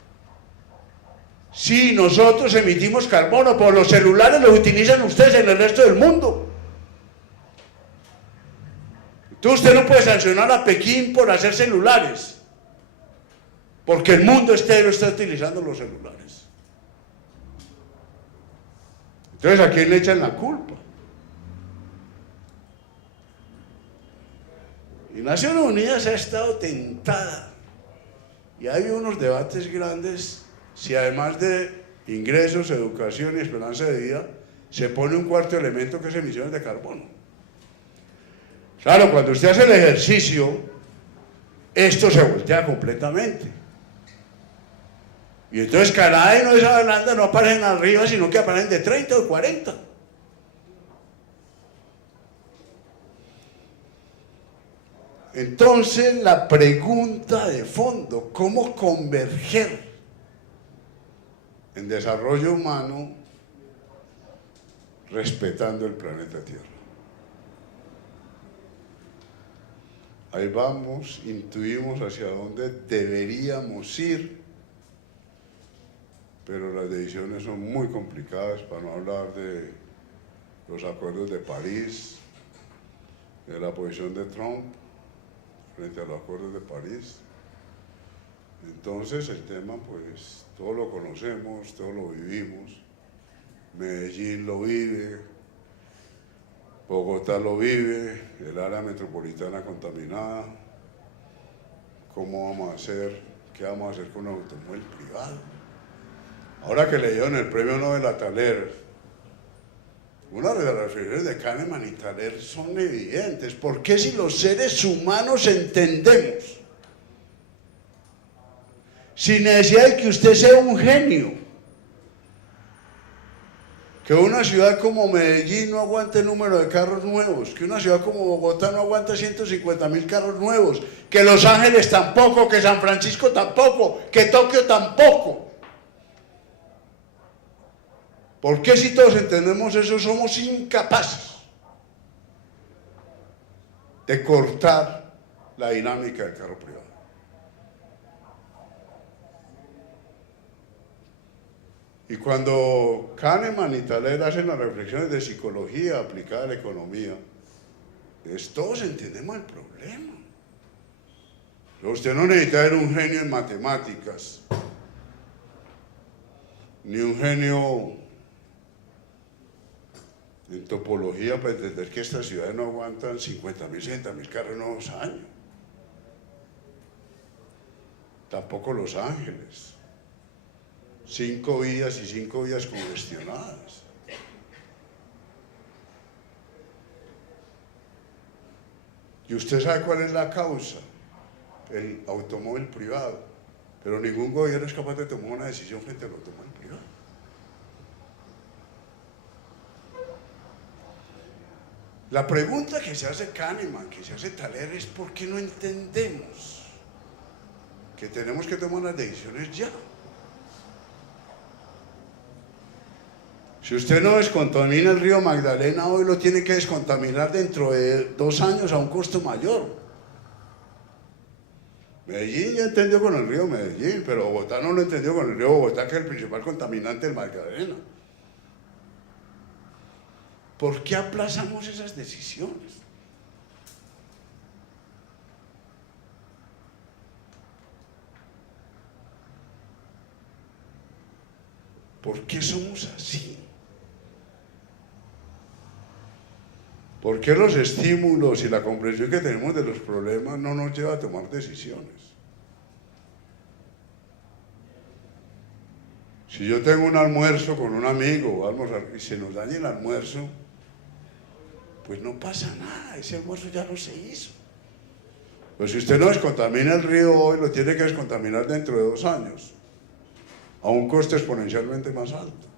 Sí, nosotros emitimos carbono, pero los celulares los utilizan ustedes en el resto del mundo. Entonces usted no puede sancionar a Pekín por hacer celulares, porque el mundo entero está utilizando los celulares. Entonces, ¿a quién le echan la culpa? Y Naciones Unidas ha estado tentada, y hay unos debates grandes, si además de ingresos, educación y esperanza de vida, se pone un cuarto elemento que es emisiones de carbono. Claro, cuando usted hace el ejercicio, esto se voltea completamente. Y entonces Canadá y Nueva Zelanda no aparecen arriba, sino que aparecen de 30 o 40. Entonces, la pregunta de fondo, ¿cómo converger en desarrollo humano respetando el planeta Tierra? Ahí vamos, intuimos hacia dónde deberíamos ir, pero las decisiones son muy complicadas, para no hablar de los acuerdos de París, de la posición de Trump frente a los acuerdos de París. Entonces el tema, pues, todos lo conocemos, todos lo vivimos. Medellín lo vive, Bogotá lo vive, el área metropolitana contaminada. ¿Cómo vamos a hacer? ¿Qué vamos a hacer con el automóvil privado? Ahora que le dieron el premio Nobel a Thaler, una de las reflexiones de Kahneman y Thaler son evidentes. ¿Por qué, si los seres humanos entendemos, sin necesidad de que usted sea un genio, que una ciudad como Medellín no aguante el número de carros nuevos, que una ciudad como Bogotá no aguanta 150.000 carros nuevos, que Los Ángeles tampoco, que San Francisco tampoco, que Tokio tampoco? ¿Por qué, si todos entendemos eso, somos incapaces de cortar la dinámica del carro privado? Y cuando Kahneman y Thaler hacen las reflexiones de psicología aplicada a la economía, todos entendemos el problema. Usted no necesita ser un genio en matemáticas, ni un genio en topología para entender que estas ciudades no aguantan 50.000, 60.000 carros en 2 años. Tampoco Los Ángeles. 5 vías y 5 vías congestionadas. ¿Y usted sabe cuál es la causa? El automóvil privado. Pero ningún gobierno es capaz de tomar una decisión frente al automóvil privado. La pregunta que se hace Kahneman, que se hace Thaler, es ¿por qué no entendemos que tenemos que tomar las decisiones ya? Si usted no descontamina el río Magdalena hoy, lo tiene que descontaminar dentro de 2 años a un costo mayor. Medellín ya entendió con el río Medellín, pero Bogotá no lo entendió con el río Bogotá, que es el principal contaminante del Magdalena. ¿Por qué aplazamos esas decisiones? ¿Por qué somos así? ¿Por qué los estímulos y la comprensión que tenemos de los problemas no nos lleva a tomar decisiones? Si yo tengo un almuerzo con un amigo, vamos y se nos daña el almuerzo, pues no pasa nada, ese almuerzo ya no se hizo. Pues si usted no descontamina el río hoy, lo tiene que descontaminar dentro de 2 años, a un coste exponencialmente más alto.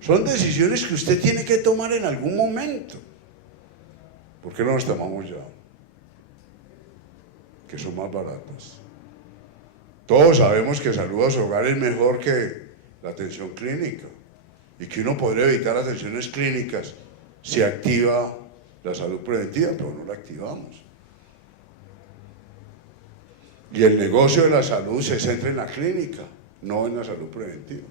Son decisiones que usted tiene que tomar en algún momento. ¿Por qué no las tomamos ya? Que son más baratas. Todos sabemos que salud a su hogar es mejor que la atención clínica y que uno podría evitar atenciones clínicas si activa la salud preventiva, pero no la activamos. Y el negocio de la salud se centra en la clínica, no en la salud preventiva.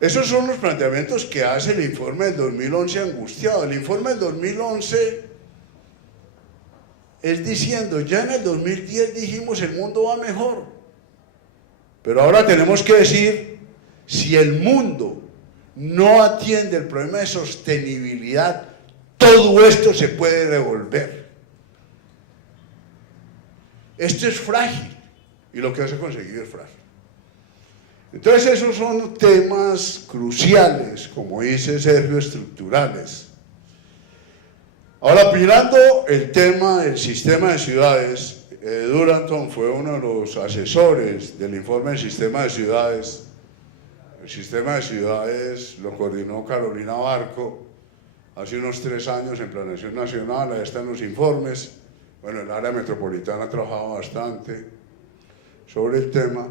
Esos son los planteamientos que hace el informe del 2011 angustiado. El informe del 2011 es diciendo, ya en el 2010 dijimos el mundo va mejor, pero ahora tenemos que decir, si el mundo no atiende el problema de sostenibilidad, todo esto se puede revolver. Esto es frágil y lo que se ha conseguido es frágil. Entonces esos son temas cruciales, como dice Sergio, estructurales. Ahora, mirando el tema del sistema de ciudades, Duranton fue uno de los asesores del informe del sistema de ciudades. El sistema de ciudades lo coordinó Carolina Barco hace unos 3 años en Planeación Nacional, ahí están los informes. Bueno, el área metropolitana ha trabajado bastante sobre el tema.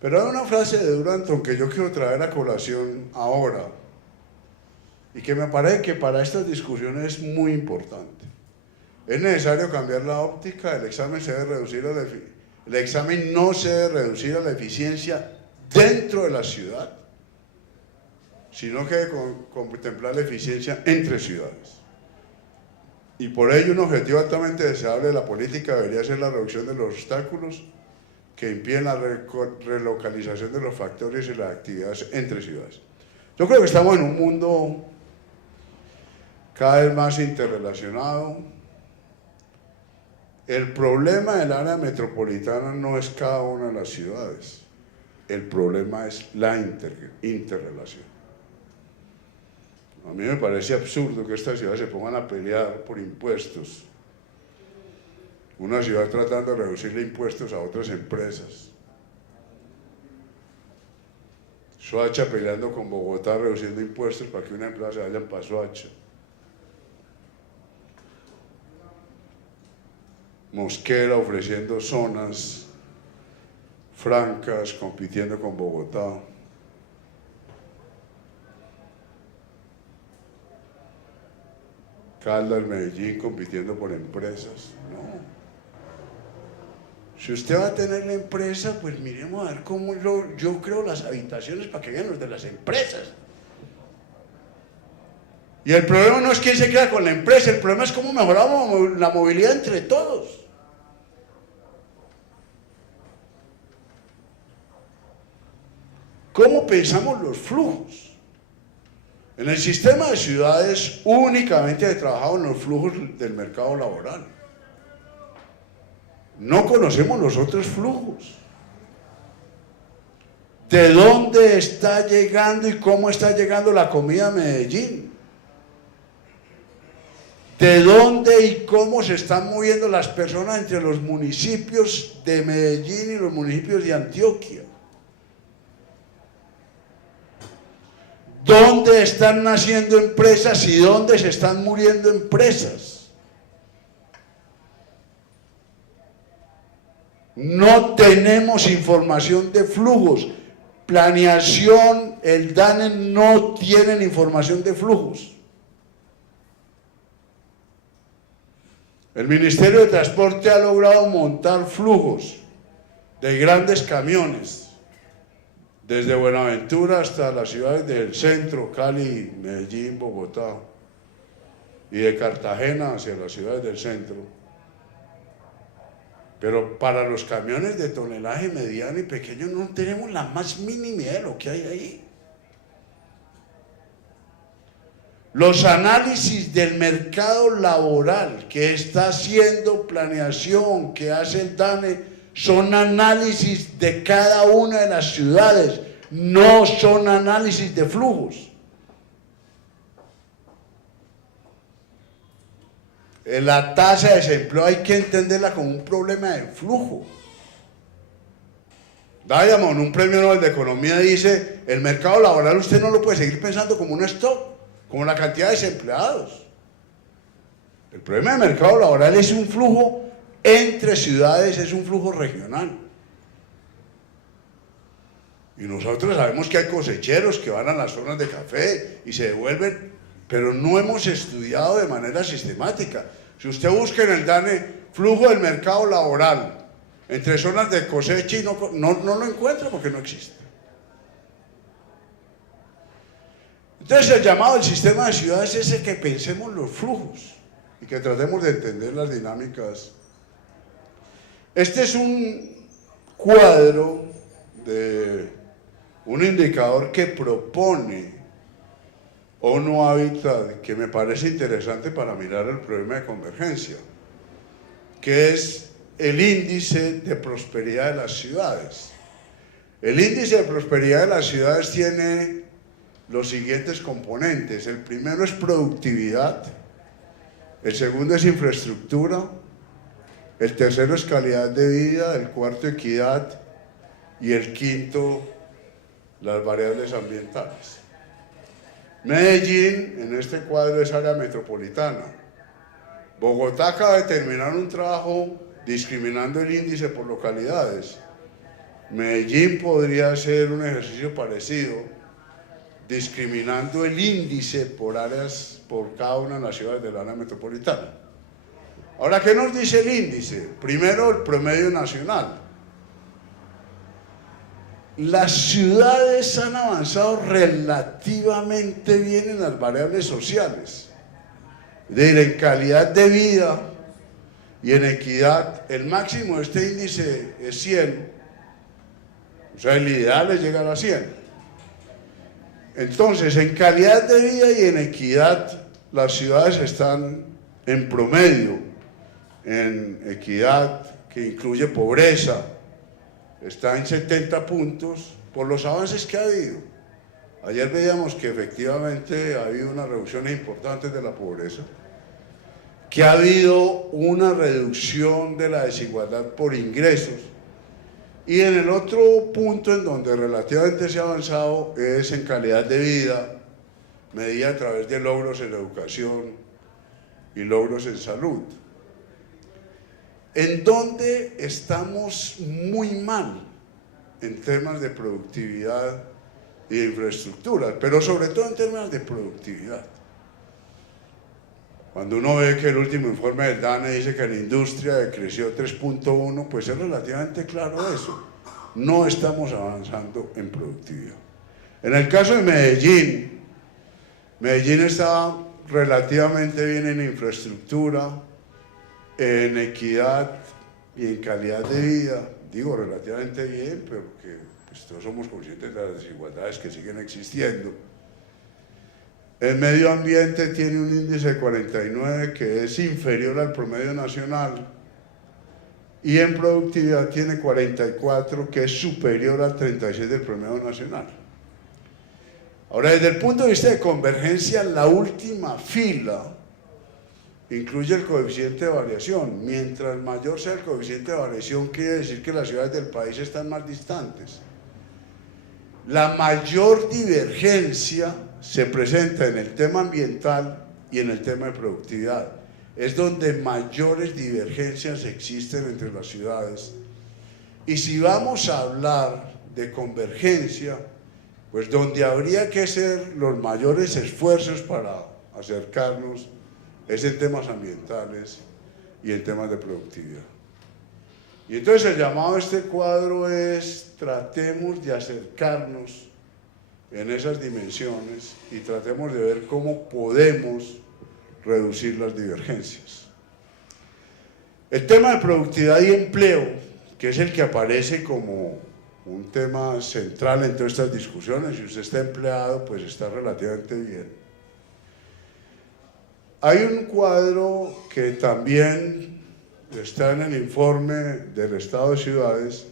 Pero hay una frase de Duranton que yo quiero traer a colación ahora y que me parece que para estas discusiones es muy importante. Es necesario cambiar la óptica, el examen no se debe reducir a la eficiencia dentro de la ciudad, sino que debe contemplar la eficiencia entre ciudades. Y por ello un objetivo altamente deseable de la política debería ser la reducción de los obstáculos que impiden la relocalización de los factores y las actividades entre ciudades. Yo creo que estamos en un mundo cada vez más interrelacionado. El problema del área metropolitana no es cada una de las ciudades, el problema es la interrelación. A mí me parece absurdo que estas ciudades se pongan a pelear por impuestos. Una ciudad tratando de reducirle impuestos a otras empresas. Soacha peleando con Bogotá reduciendo impuestos para que una empresa se vaya para Soacha. Mosquera ofreciendo zonas francas, compitiendo con Bogotá. Caldas, Medellín compitiendo por empresas. No. Si usted va a tener la empresa, pues miremos a ver cómo yo creo las habitaciones para que vean los de las empresas. Y el problema no es quién se queda con la empresa, el problema es cómo mejoramos la movilidad entre todos. ¿Cómo pensamos los flujos? En el sistema de ciudades únicamente he trabajado en los flujos del mercado laboral. No conocemos los otros flujos. ¿De dónde está llegando y cómo está llegando la comida a Medellín? ¿De dónde y cómo se están moviendo las personas entre los municipios de Medellín y los municipios de Antioquia? ¿Dónde están naciendo empresas y dónde se están muriendo empresas? No tenemos información de flujos. Planeación, el DANE no tienen información de flujos. El Ministerio de Transporte ha logrado montar flujos de grandes camiones, desde Buenaventura hasta las ciudades del centro, Cali, Medellín, Bogotá, y de Cartagena hacia las ciudades del centro. Pero para los camiones de tonelaje mediano y pequeño no tenemos la más mínima idea de lo que hay ahí. Los análisis del mercado laboral que está haciendo planeación, que hace el DANE, son análisis de cada una de las ciudades, no son análisis de flujos. La tasa de desempleo hay que entenderla como un problema de flujo. Diamond, un premio Nobel de Economía, dice, el mercado laboral usted no lo puede seguir pensando como un stock, como la cantidad de desempleados. El problema del mercado laboral es un flujo entre ciudades, es un flujo regional. Y nosotros sabemos que hay cosecheros que van a las zonas de café y se devuelven, pero no hemos estudiado de manera sistemática. Si usted busca en el DANE flujo del mercado laboral entre zonas de cosecha y no lo encuentra porque no existe. Entonces el llamado del sistema de ciudades es el que pensemos los flujos y que tratemos de entender las dinámicas. Este es un cuadro de un indicador que propone ONU Habitat, que me parece interesante para mirar el problema de convergencia, que es el índice de prosperidad de las ciudades. El índice de prosperidad de las ciudades tiene los siguientes componentes. El primero es productividad, el segundo es infraestructura, el tercero es calidad de vida, el cuarto equidad y el quinto las variables ambientales. Medellín, en este cuadro, es área metropolitana. Bogotá acaba de terminar un trabajo discriminando el índice por localidades. Medellín podría hacer un ejercicio parecido, discriminando el índice por áreas, por cada una de las ciudades del área metropolitana. Ahora, ¿qué nos dice el índice? Primero, el promedio nacional. Las ciudades han avanzado relativamente bien en las variables sociales, en calidad de vida y en equidad. El máximo de este índice es 100, o sea, el ideal es llegar a 100. Entonces, en calidad de vida y en equidad, las ciudades están en promedio. En equidad, que incluye pobreza, está en 70 puntos por los avances que ha habido. Ayer veíamos que efectivamente ha habido una reducción importante de la pobreza, que ha habido una reducción de la desigualdad por ingresos, y en el otro punto en donde relativamente se ha avanzado es en calidad de vida, medida a través de logros en la educación y logros en salud. ¿En dónde estamos muy mal? En temas de productividad y de infraestructura, pero sobre todo en términos de productividad. Cuando uno ve que el último informe del DANE dice que la industria creció 3.1, pues es relativamente claro eso. No estamos avanzando en productividad. En el caso de Medellín, Medellín está relativamente bien en infraestructura, en equidad y en calidad de vida. Digo relativamente bien, pero que pues todos somos conscientes de las desigualdades que siguen existiendo. El medio ambiente tiene un índice de 49 que es inferior al promedio nacional, y en productividad tiene 44 que es superior al 36 del promedio nacional. Ahora, desde el punto de vista de convergencia, la última fila incluye el coeficiente de variación. Mientras mayor sea el coeficiente de variación, quiere decir que las ciudades del país están más distantes. La mayor divergencia se presenta en el tema ambiental y en el tema de productividad. Es donde mayores divergencias existen entre las ciudades. Y si vamos a hablar de convergencia, pues donde habría que hacer los mayores esfuerzos para acercarnos es en temas ambientales y en temas de productividad. Y entonces el llamado a este cuadro es: tratemos de acercarnos en esas dimensiones y tratemos de ver cómo podemos reducir las divergencias. El tema de productividad y empleo, que es el que aparece como un tema central en todas estas discusiones, si usted está empleado, pues está relativamente bien. Hay un cuadro que también está en el informe del Estado de Ciudades,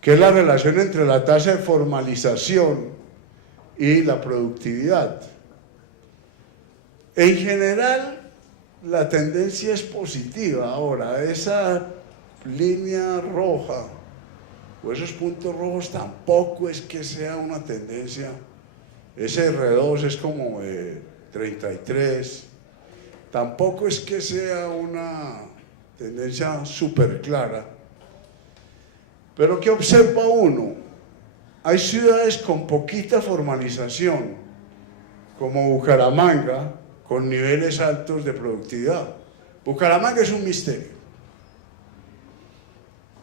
que es la relación entre la tasa de formalización y la productividad. En general, la tendencia es positiva. Ahora, esa línea roja o esos puntos rojos tampoco es que sea una tendencia. Ese R2 es como 33. Tampoco es que sea una tendencia súper clara. Pero ¿qué observa uno? Hay ciudades con poquita formalización, como Bucaramanga, con niveles altos de productividad. Bucaramanga es un misterio.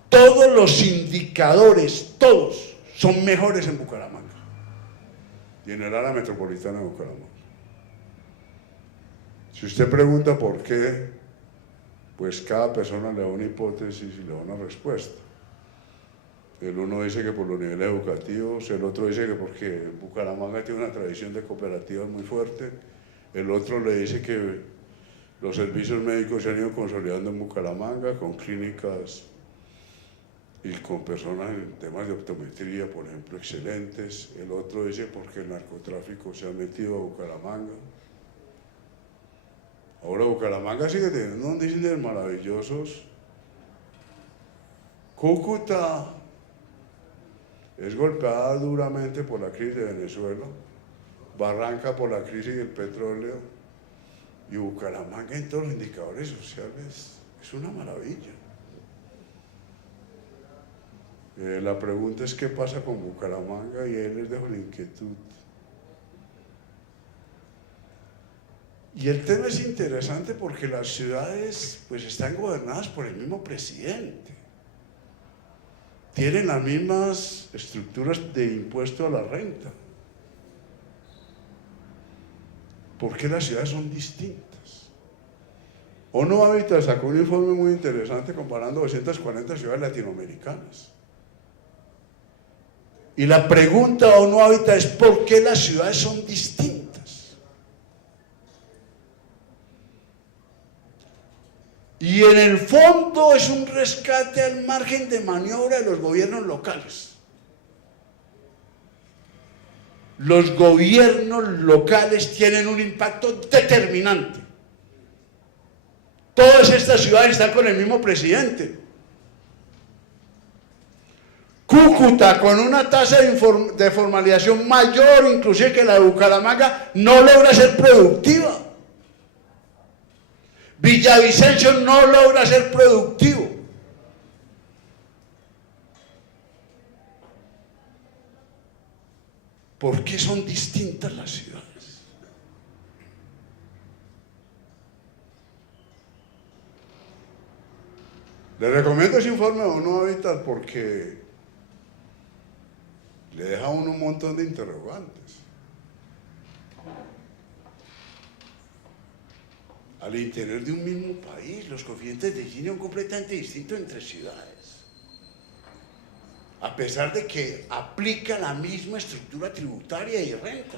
Todos los indicadores, todos, son mejores en Bucaramanga y en el área metropolitana de Bucaramanga. Si usted pregunta por qué, pues cada persona le da una hipótesis y le da una respuesta. El uno dice que por los niveles educativos, el otro dice que porque Bucaramanga tiene una tradición de cooperativas muy fuerte, el otro le dice que los servicios médicos se han ido consolidando en Bucaramanga con clínicas y con personas en temas de optometría, por ejemplo, excelentes. El otro dice porque el narcotráfico se ha metido a Bucaramanga. Ahora Bucaramanga sigue teniendo unos índices maravillosos. Cúcuta es golpeada duramente por la crisis de Venezuela, Barranca por la crisis del petróleo, y Bucaramanga en todos los indicadores sociales es una maravilla. La pregunta es qué pasa con Bucaramanga, y ahí les dejo la inquietud. Y el tema es interesante porque las ciudades pues están gobernadas por el mismo presidente. Tienen las mismas estructuras de impuesto a la renta. ¿Por qué las ciudades son distintas? ONU Habitat sacó un informe muy interesante comparando 240 ciudades latinoamericanas. Y la pregunta a ONU Habitat es ¿por qué las ciudades son distintas? Y en el fondo es un rescate al margen de maniobra de los gobiernos locales. Los gobiernos locales tienen un impacto determinante. Todas estas ciudades están con el mismo presidente. Cúcuta, con una tasa de formalización mayor inclusive que la de Bucaramanga, no logra ser productiva. Villavicencio no logra ser productivo. ¿Por qué son distintas las ciudades? Le recomiendo ese informe de ONU Habitat porque le deja a uno un montón de interrogantes. Al interior de un mismo país, los coeficientes de Gini son completamente distintos entre ciudades. a pesar de que aplica la misma estructura tributaria y renta.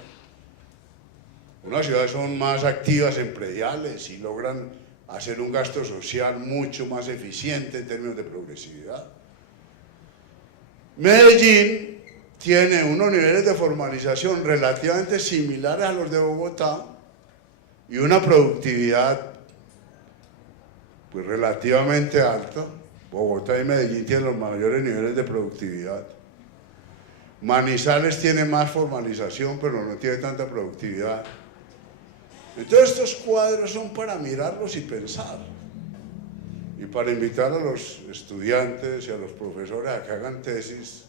Unas ciudades son más activas en prediales y logran hacer un gasto social mucho más eficiente en términos de progresividad. Medellín tiene unos niveles de formalización relativamente similares a los de Bogotá y una productividad pues relativamente alta. Bogotá y Medellín tienen los mayores niveles de productividad. Manizales tiene más formalización, pero no tiene tanta productividad. Entonces estos cuadros son para mirarlos y pensar, y para invitar a los estudiantes y a los profesores a que hagan tesis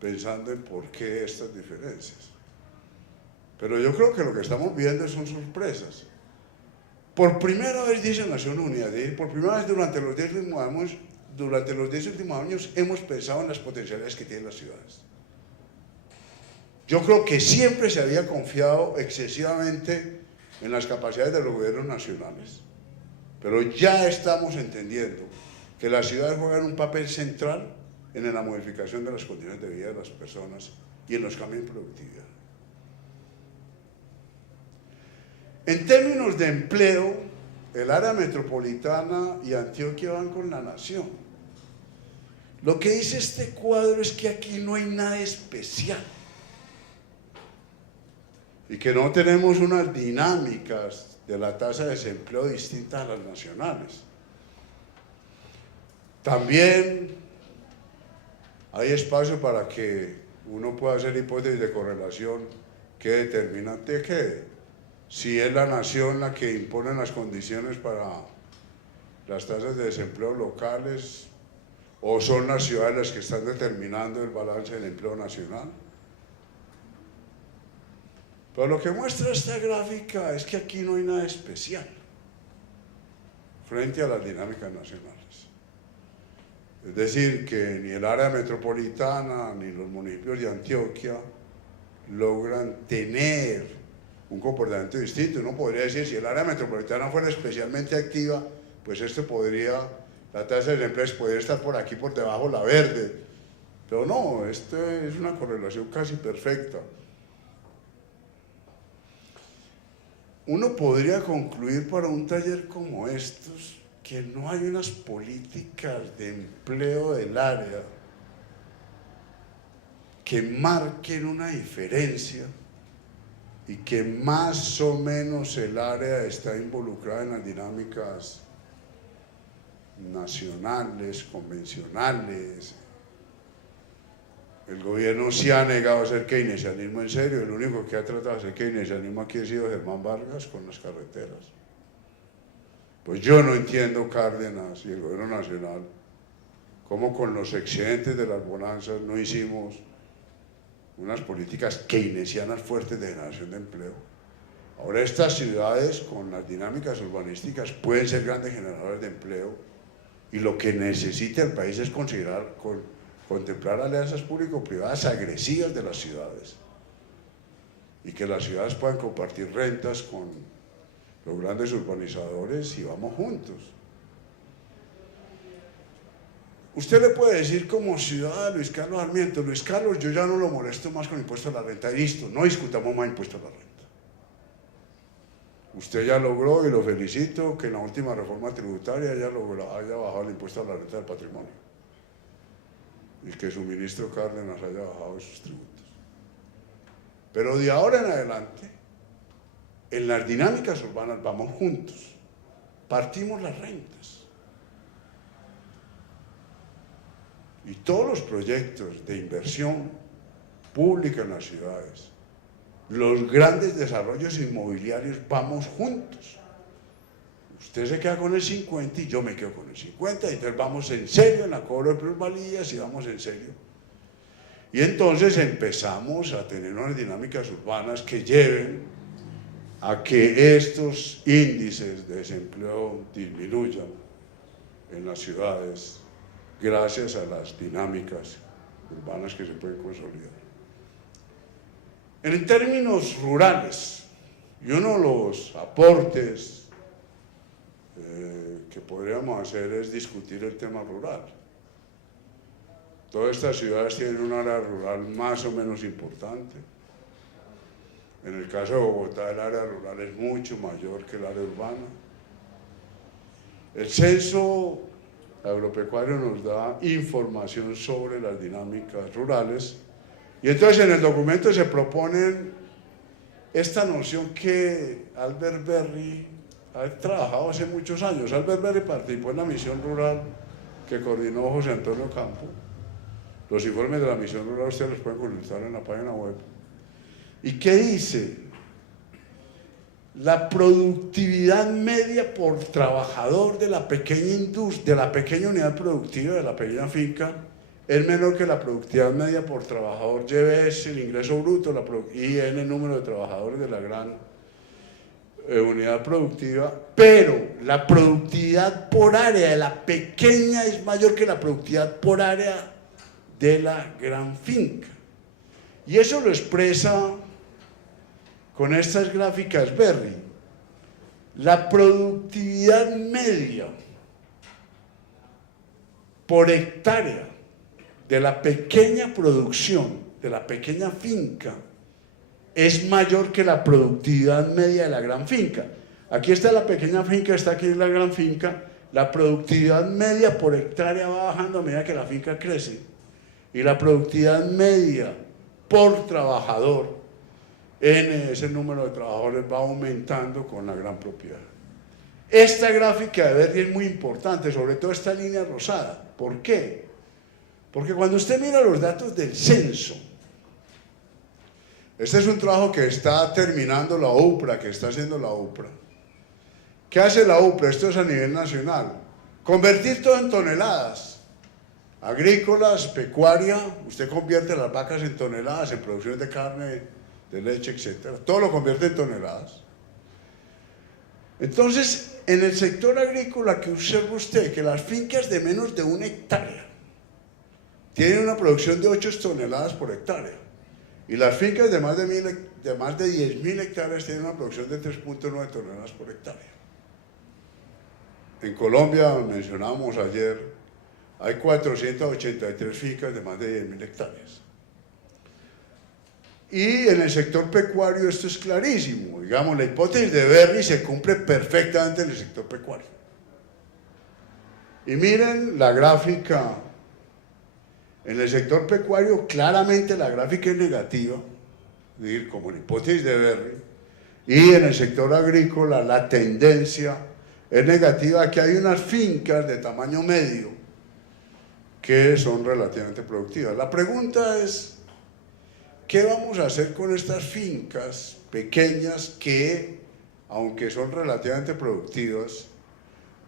pensando en por qué estas diferencias. Pero yo creo que lo que estamos viendo son sorpresas. Por primera vez, dice Naciones Unidas, por primera vez durante los 10 últimos años hemos pensado en las potencialidades que tienen las ciudades. Yo creo que siempre se había confiado excesivamente en las capacidades de los gobiernos nacionales, pero ya estamos entendiendo que las ciudades juegan un papel central en la modificación de las condiciones de vida de las personas y en los cambios de productividad. En términos de empleo, el área metropolitana y Antioquia van con la nación. Lo que dice este cuadro es que aquí no hay nada especial y que no tenemos unas dinámicas de la tasa de desempleo distintas a las nacionales. También hay espacio para que uno pueda hacer hipótesis de correlación que determinante quede. Si es la nación la que impone las condiciones para las tasas de desempleo locales o son las ciudades las que están determinando el balance del empleo nacional. Pero lo que muestra esta gráfica es que aquí no hay nada especial frente a las dinámicas nacionales. Es decir, que ni el área metropolitana ni los municipios de Antioquia logran tener un comportamiento distinto. Uno podría decir, si el área metropolitana fuera especialmente activa, pues la tasa de desempleo podría estar por aquí, por debajo la verde. Pero no, esto es una correlación casi perfecta. Uno podría concluir para un taller como estos que no hay unas políticas de empleo del área que marquen una diferencia y que más o menos el área está involucrada en las dinámicas nacionales, convencionales. El gobierno sí ha negado a hacer keynesianismo en serio, el único que ha tratado de hacer keynesianismo aquí ha sido Germán Vargas con las carreteras. Pues yo no entiendo, Cárdenas y el gobierno nacional, cómo con los excedentes de las bonanzas no hicimos unas políticas keynesianas fuertes de generación de empleo. Ahora estas ciudades con las dinámicas urbanísticas pueden ser grandes generadores de empleo y lo que necesita el país es contemplar alianzas público-privadas agresivas de las ciudades y que las ciudades puedan compartir rentas con los grandes urbanizadores y vamos juntos. Usted le puede decir como ciudad a Luis Carlos Sarmiento, Luis Carlos, yo ya no lo molesto más con impuesto a la renta, y listo, no discutamos más impuesto a la renta. Usted ya logró, y lo felicito, que en la última reforma tributaria haya bajado el impuesto a la renta del patrimonio y que su ministro Cárdenas haya bajado esos tributos. Pero de ahora en adelante, en las dinámicas urbanas vamos juntos, partimos las rentas. Y todos los proyectos de inversión pública en las ciudades, los grandes desarrollos inmobiliarios, vamos juntos. Usted se queda con el 50 y yo me quedo con el 50, y entonces vamos en serio en la cobro de plusvalías y vamos en serio. Y entonces empezamos a tener unas dinámicas urbanas que lleven a que estos índices de desempleo disminuyan en las ciudades gracias a las dinámicas urbanas que se pueden consolidar. En términos rurales, y uno de los aportes que podríamos hacer es discutir el tema rural. Todas estas ciudades tienen un área rural más o menos importante. En el caso de Bogotá, el área rural es mucho mayor que el área urbana. El censo agropecuario nos da información sobre las dinámicas rurales y entonces en el documento se proponen esta noción que Albert Berry ha trabajado hace muchos años. Albert Berry participó en la misión rural que coordinó José Antonio Campo. Los informes de la misión rural ustedes los pueden consultar en la página web. ¿Y qué dice? La productividad media por trabajador de la pequeña industria, de la pequeña unidad productiva, de la pequeña finca, es menor que la productividad media por trabajador, YBS, el ingreso bruto, y en el número de trabajadores de la gran unidad productiva, pero la productividad por área de la pequeña es mayor que la productividad por área de la gran finca. Y eso lo expresa con estas gráficas Berry. La productividad media por hectárea de la pequeña producción, de la pequeña finca, es mayor que la productividad media de la gran finca. Aquí está la pequeña finca, está aquí la gran finca. La productividad media por hectárea va bajando a medida que la finca crece. Y la productividad media por trabajador, en ese número de trabajadores, va aumentando con la gran propiedad. Esta gráfica de Berry es muy importante, sobre todo esta línea rosada. ¿Por qué? Porque cuando usted mira los datos del censo, este es un trabajo que está terminando la UPRA, que está haciendo la UPRA. ¿Qué hace la UPRA? Esto es a nivel nacional. Convertir todo en toneladas. Agrícolas, pecuaria, usted convierte las vacas en toneladas, en producciones de carne, de leche, etc. Todo lo convierte en toneladas. Entonces, en el sector agrícola, que observa usted que las fincas de menos de 1 hectárea tienen una producción de 8 toneladas por hectárea. Y las fincas de más de 10.000 hectáreas tienen una producción de 3.9 toneladas por hectárea. En Colombia, mencionábamos ayer, hay 483 fincas de más de 10.000 hectáreas. Y en el sector pecuario esto es clarísimo. Digamos, la hipótesis de Berry se cumple perfectamente en el sector pecuario. Y miren la gráfica. En el sector pecuario, claramente la gráfica es negativa, es decir, como la hipótesis de Berry. Y en el sector agrícola, la tendencia es negativa. Aquí hay unas fincas de tamaño medio que son relativamente productivas. La pregunta es, ¿qué vamos a hacer con estas fincas pequeñas que, aunque son relativamente productivas,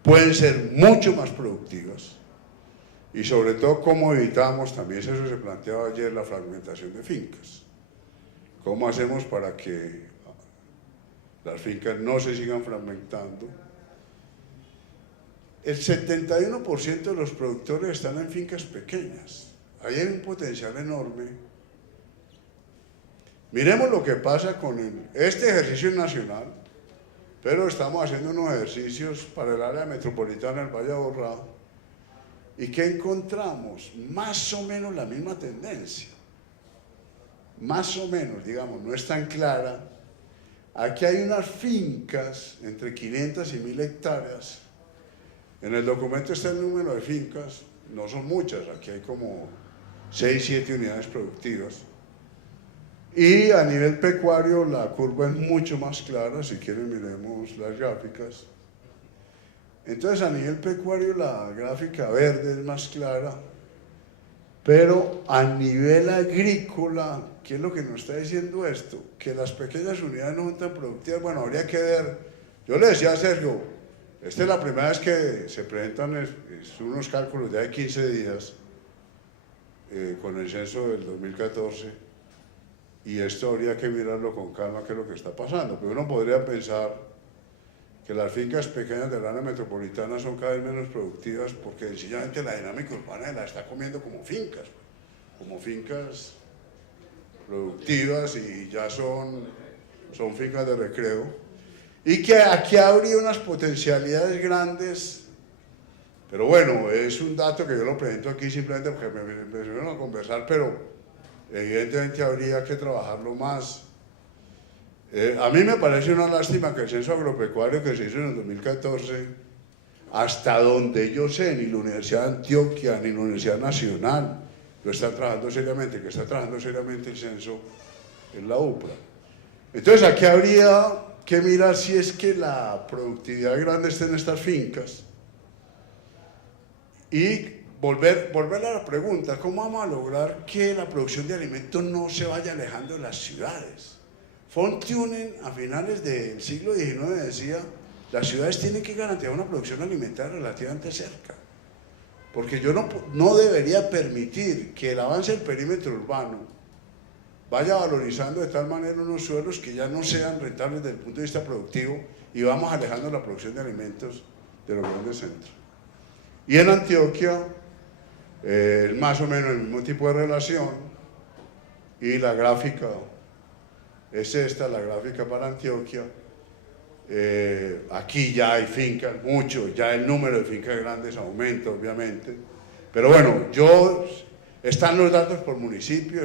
pueden ser mucho más productivas? Y sobre todo, ¿cómo evitamos? También eso se planteaba ayer, la fragmentación de fincas. ¿Cómo hacemos para que las fincas no se sigan fragmentando? El 71% de los productores están en fincas pequeñas. Ahí hay un potencial enorme. Miremos lo que pasa con este ejercicio nacional, pero estamos haciendo unos ejercicios para el área metropolitana del Valle de Aburrá. ¿Y qué encontramos? Más o menos la misma tendencia. Más o menos, digamos, no es tan clara. Aquí hay unas fincas entre 500 y 1.000 hectáreas. En el documento está el número de fincas, no son muchas, aquí hay como 6, 7 unidades productivas. Y a nivel pecuario la curva es mucho más clara, si quieren miremos las gráficas. Entonces a nivel pecuario la gráfica verde es más clara, pero a nivel agrícola, ¿qué es lo que nos está diciendo esto? Que las pequeñas unidades no son tan productivas. Bueno, habría que ver, yo le decía a Sergio, esta es la primera vez que se presentan unos cálculos de hace 15 días con el censo del 2014, y esto habría que mirarlo con calma, qué es lo que está pasando, pero uno podría pensar que las fincas pequeñas del área metropolitana son cada vez menos productivas porque sencillamente la dinámica urbana la está comiendo como fincas productivas, y ya son fincas de recreo, y que aquí habría unas potencialidades grandes Pero bueno, es un dato que yo lo presento aquí simplemente porque me vinieron a conversar, pero evidentemente habría que trabajarlo más. A mí me parece una lástima que el censo agropecuario que se hizo en el 2014, hasta donde yo sé, ni la Universidad de Antioquia ni la Universidad Nacional lo están trabajando seriamente, que está trabajando seriamente el censo en la UPRA. Entonces aquí habría que mirar si es que la productividad grande está en estas fincas y volver a la pregunta, ¿cómo vamos a lograr que la producción de alimentos no se vaya alejando de las ciudades? Von Thunen a finales del siglo XIX decía, las ciudades tienen que garantizar una producción alimentaria relativamente cerca, porque yo no debería permitir que el avance del perímetro urbano vaya valorizando de tal manera unos suelos que ya no sean rentables desde el punto de vista productivo y vamos alejando la producción de alimentos de los grandes centros. Y en Antioquia, más o menos el mismo tipo de relación, y la gráfica es esta, la gráfica para Antioquia. Aquí ya hay fincas, mucho, ya el número de fincas grandes aumenta obviamente, pero bueno, están los datos por municipio,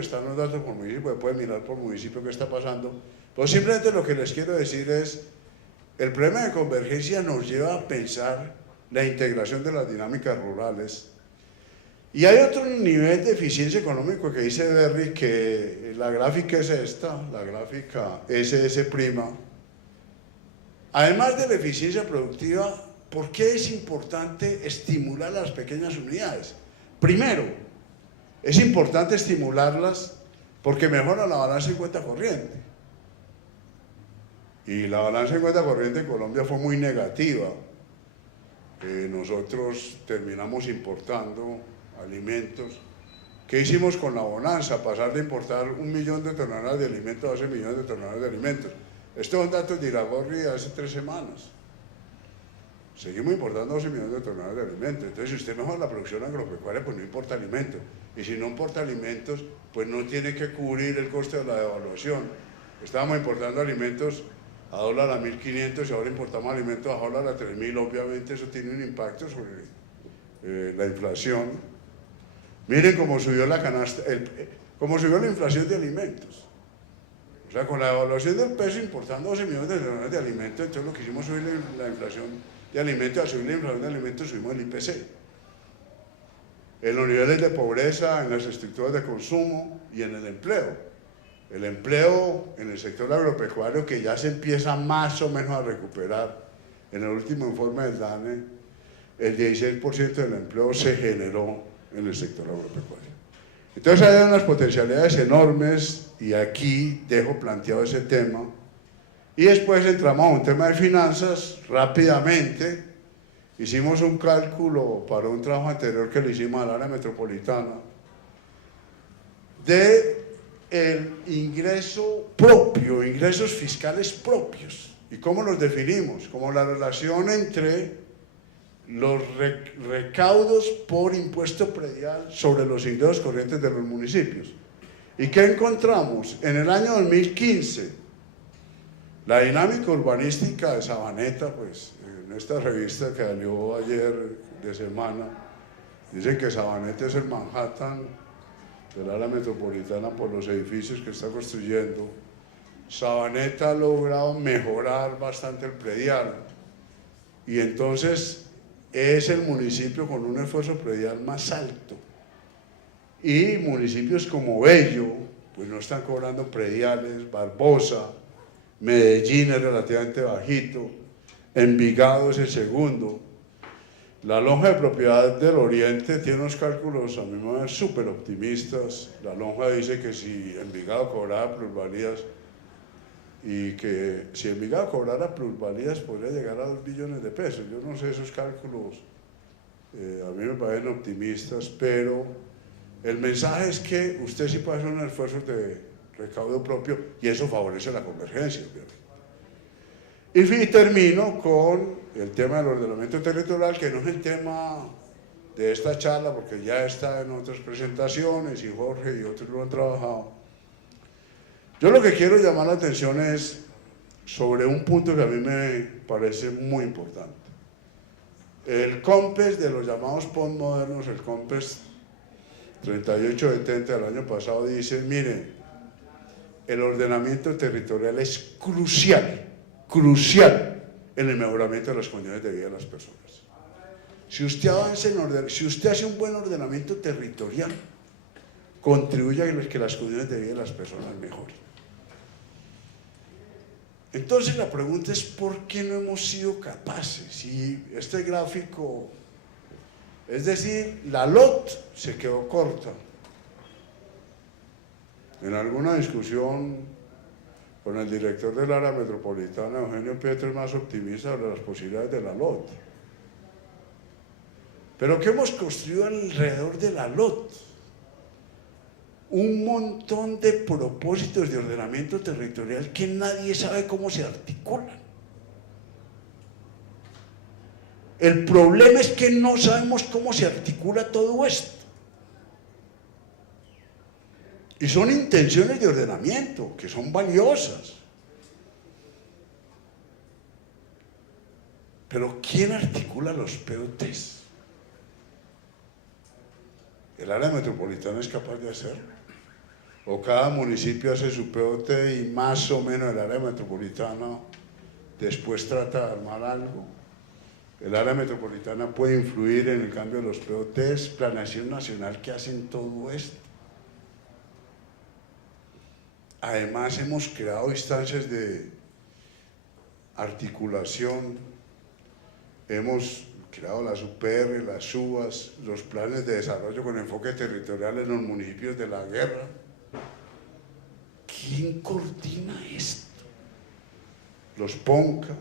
pueden mirar por municipio qué está pasando, pero simplemente lo que les quiero decir es, el problema de convergencia nos lleva a pensar la integración de las dinámicas rurales, y hay otro nivel de eficiencia económica que dice Berry, que la gráfica es esta, la gráfica SS'. Además de la eficiencia productiva, ¿por qué es importante estimular las pequeñas unidades? Primero, es importante estimularlas porque mejora la balanza en cuenta corriente. Y la balanza en cuenta corriente en Colombia fue muy negativa. Nosotros terminamos importando alimentos. ¿Qué hicimos con la bonanza? Pasar de importar 1 millón de toneladas de alimentos a 12 millones de toneladas de alimentos. Estos son datos de Iragorri de hace 3 semanas. Seguimos importando 12 millones de toneladas de alimentos. Entonces, si usted mejora la producción agropecuaria, pues no importa alimentos. Y si no importa alimentos, pues no tiene que cubrir el coste de la devaluación. Estábamos importando alimentos a dólar a 1.500 y ahora importamos alimentos a dólar a 3.000. Obviamente eso tiene un impacto sobre la inflación. Miren cómo subió la canasta, cómo subió la inflación de alimentos. O sea, con la devaluación del peso importando 12 millones de toneladas de alimentos, entonces lo que hicimos subir la inflación de alimentos, al subir la inflación de alimentos subimos el IPC. En los niveles de pobreza, en las estructuras de consumo y en el empleo. El empleo en el sector agropecuario, que ya se empieza más o menos a recuperar. En el último informe del DANE, el 16% del empleo se generó en el sector agropecuario. Entonces hay unas potencialidades enormes y aquí dejo planteado ese tema y después entramos a un tema de finanzas rápidamente. Hicimos un cálculo para un trabajo anterior que le hicimos al área metropolitana de el ingreso propio, ingresos fiscales propios. ¿Y cómo los definimos? Como la relación entre los recaudos por impuesto predial sobre los ingresos corrientes de los municipios. ¿Y qué encontramos? En el año 2015, la dinámica urbanística de Sabaneta, pues en esta revista que salió ayer de semana, dicen que Sabaneta es el Manhattan del área metropolitana por los edificios que está construyendo. Sabaneta ha logrado mejorar bastante el predial y entonces es el municipio con un esfuerzo predial más alto. Y municipios como Bello, pues no están cobrando prediales, Barbosa, Medellín es relativamente bajito, Envigado es el segundo. La lonja de propiedad del Oriente tiene unos cálculos a mi modo súper optimistas. La lonja dice que si Envigado cobrara plusvalías y que si Envigado cobrara plusvalías podría llegar a 2 billones de pesos. Yo no sé esos cálculos, a mí me parecen optimistas, pero el mensaje es que usted sí puede hacer un esfuerzo de recaudo propio y eso favorece la convergencia, obviamente. Y termino con el tema del ordenamiento territorial, que no es el tema de esta charla porque ya está en otras presentaciones y Jorge y otros lo han trabajado. Yo lo que quiero llamar la atención es sobre un punto que a mí me parece muy importante. El COMPES de los llamados postmodernos, el COMPES 3870 del año pasado dice, mire, el ordenamiento territorial es crucial en el mejoramiento de las condiciones de vida de las personas. Si usted avanza si usted hace un buen ordenamiento territorial, contribuye a que las condiciones de vida de las personas mejoren. Entonces la pregunta es, ¿por qué no hemos sido capaces? Si este gráfico, es decir, la LOT se quedó corta. En alguna discusión con el director del área metropolitana, Eugenio Pietro, es más optimista sobre las posibilidades de la LOT. Pero ¿qué hemos construido alrededor de la LOT? Un montón de propósitos de ordenamiento territorial que nadie sabe cómo se articulan. El problema es que no sabemos cómo se articula todo esto. Y son intenciones de ordenamiento que son valiosas. Pero ¿quién articula los POTs? ¿El área metropolitana es capaz de hacerlo? ¿O cada municipio hace su POT y más o menos el área metropolitana después trata de armar algo? El área metropolitana puede influir en el cambio de los POTs, planeación nacional que hacen todo esto. Además hemos creado instancias de articulación, hemos creado las UPR, las UAS, los planes de desarrollo con enfoque territorial en los municipios de la guerra. ¿Quién coordina esto? Los PONCA,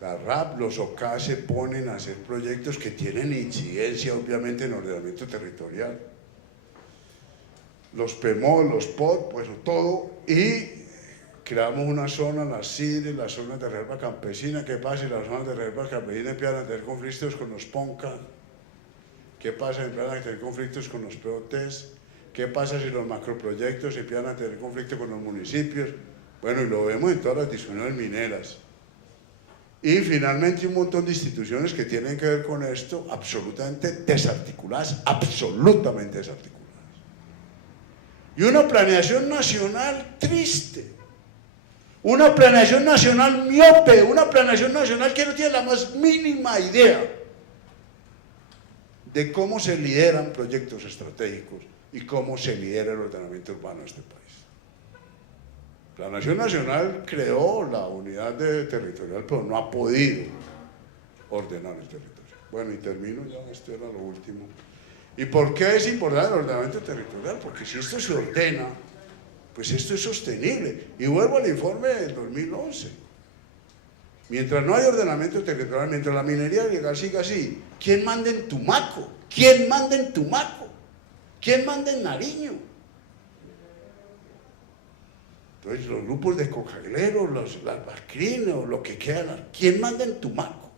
la RAP, los OCA se ponen a hacer proyectos que tienen incidencia obviamente en ordenamiento territorial. Los PEMOD, los POT, pues todo, y creamos una zona, las CIDRE, las zonas de reserva campesina. ¿Qué pasa si las zonas de reserva campesina empiezan a tener conflictos con los PONCA? ¿Qué pasa si empiezan a tener conflictos con los POTs? ¿Qué pasa si los macroproyectos empiezan a tener conflicto con los municipios? Bueno, y lo vemos en todas las discusiones mineras. Y finalmente un montón de instituciones que tienen que ver con esto, absolutamente desarticuladas, absolutamente desarticuladas. Y una planeación nacional triste, una planeación nacional miope, una planeación nacional que no tiene la más mínima idea de cómo se lideran proyectos estratégicos y cómo se lidera el ordenamiento urbano de este país. La Nación Nacional creó la unidad territorial, pero no ha podido ordenar el territorio. Bueno, y termino ya, esto era lo último. ¿Y por qué es importante el ordenamiento territorial? Porque si esto se ordena, pues esto es sostenible. Y vuelvo al informe del 2011. Mientras no hay ordenamiento territorial, mientras la minería ilegal siga así, ¿quién manda en Tumaco? ¿Quién manda en Tumaco? ¿Quién manda en Nariño? Entonces los grupos de cocagleros, las barcrines o lo que quieran, ¿quién manda en Tumaco?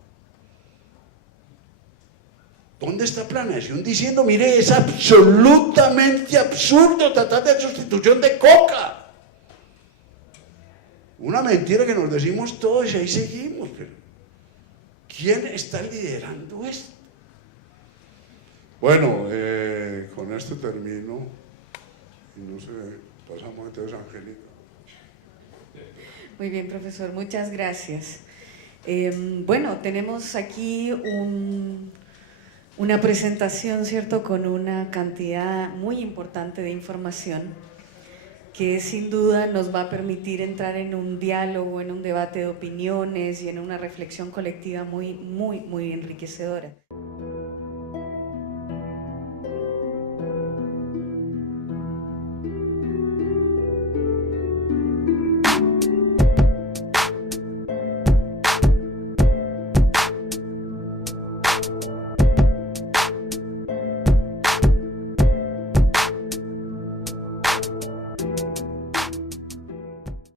¿Dónde está planeación diciendo, mire, es absolutamente absurdo tratar de sustitución de coca? Una mentira que nos decimos todos y ahí seguimos, pero ¿quién está liderando esto? Bueno, con esto termino y no sé, pasamos entonces a Angélica. Muy bien, profesor, muchas gracias. Bueno, tenemos aquí una presentación, ¿cierto?, con una cantidad muy importante de información que sin duda nos va a permitir entrar en un diálogo, en un debate de opiniones y en una reflexión colectiva muy enriquecedora.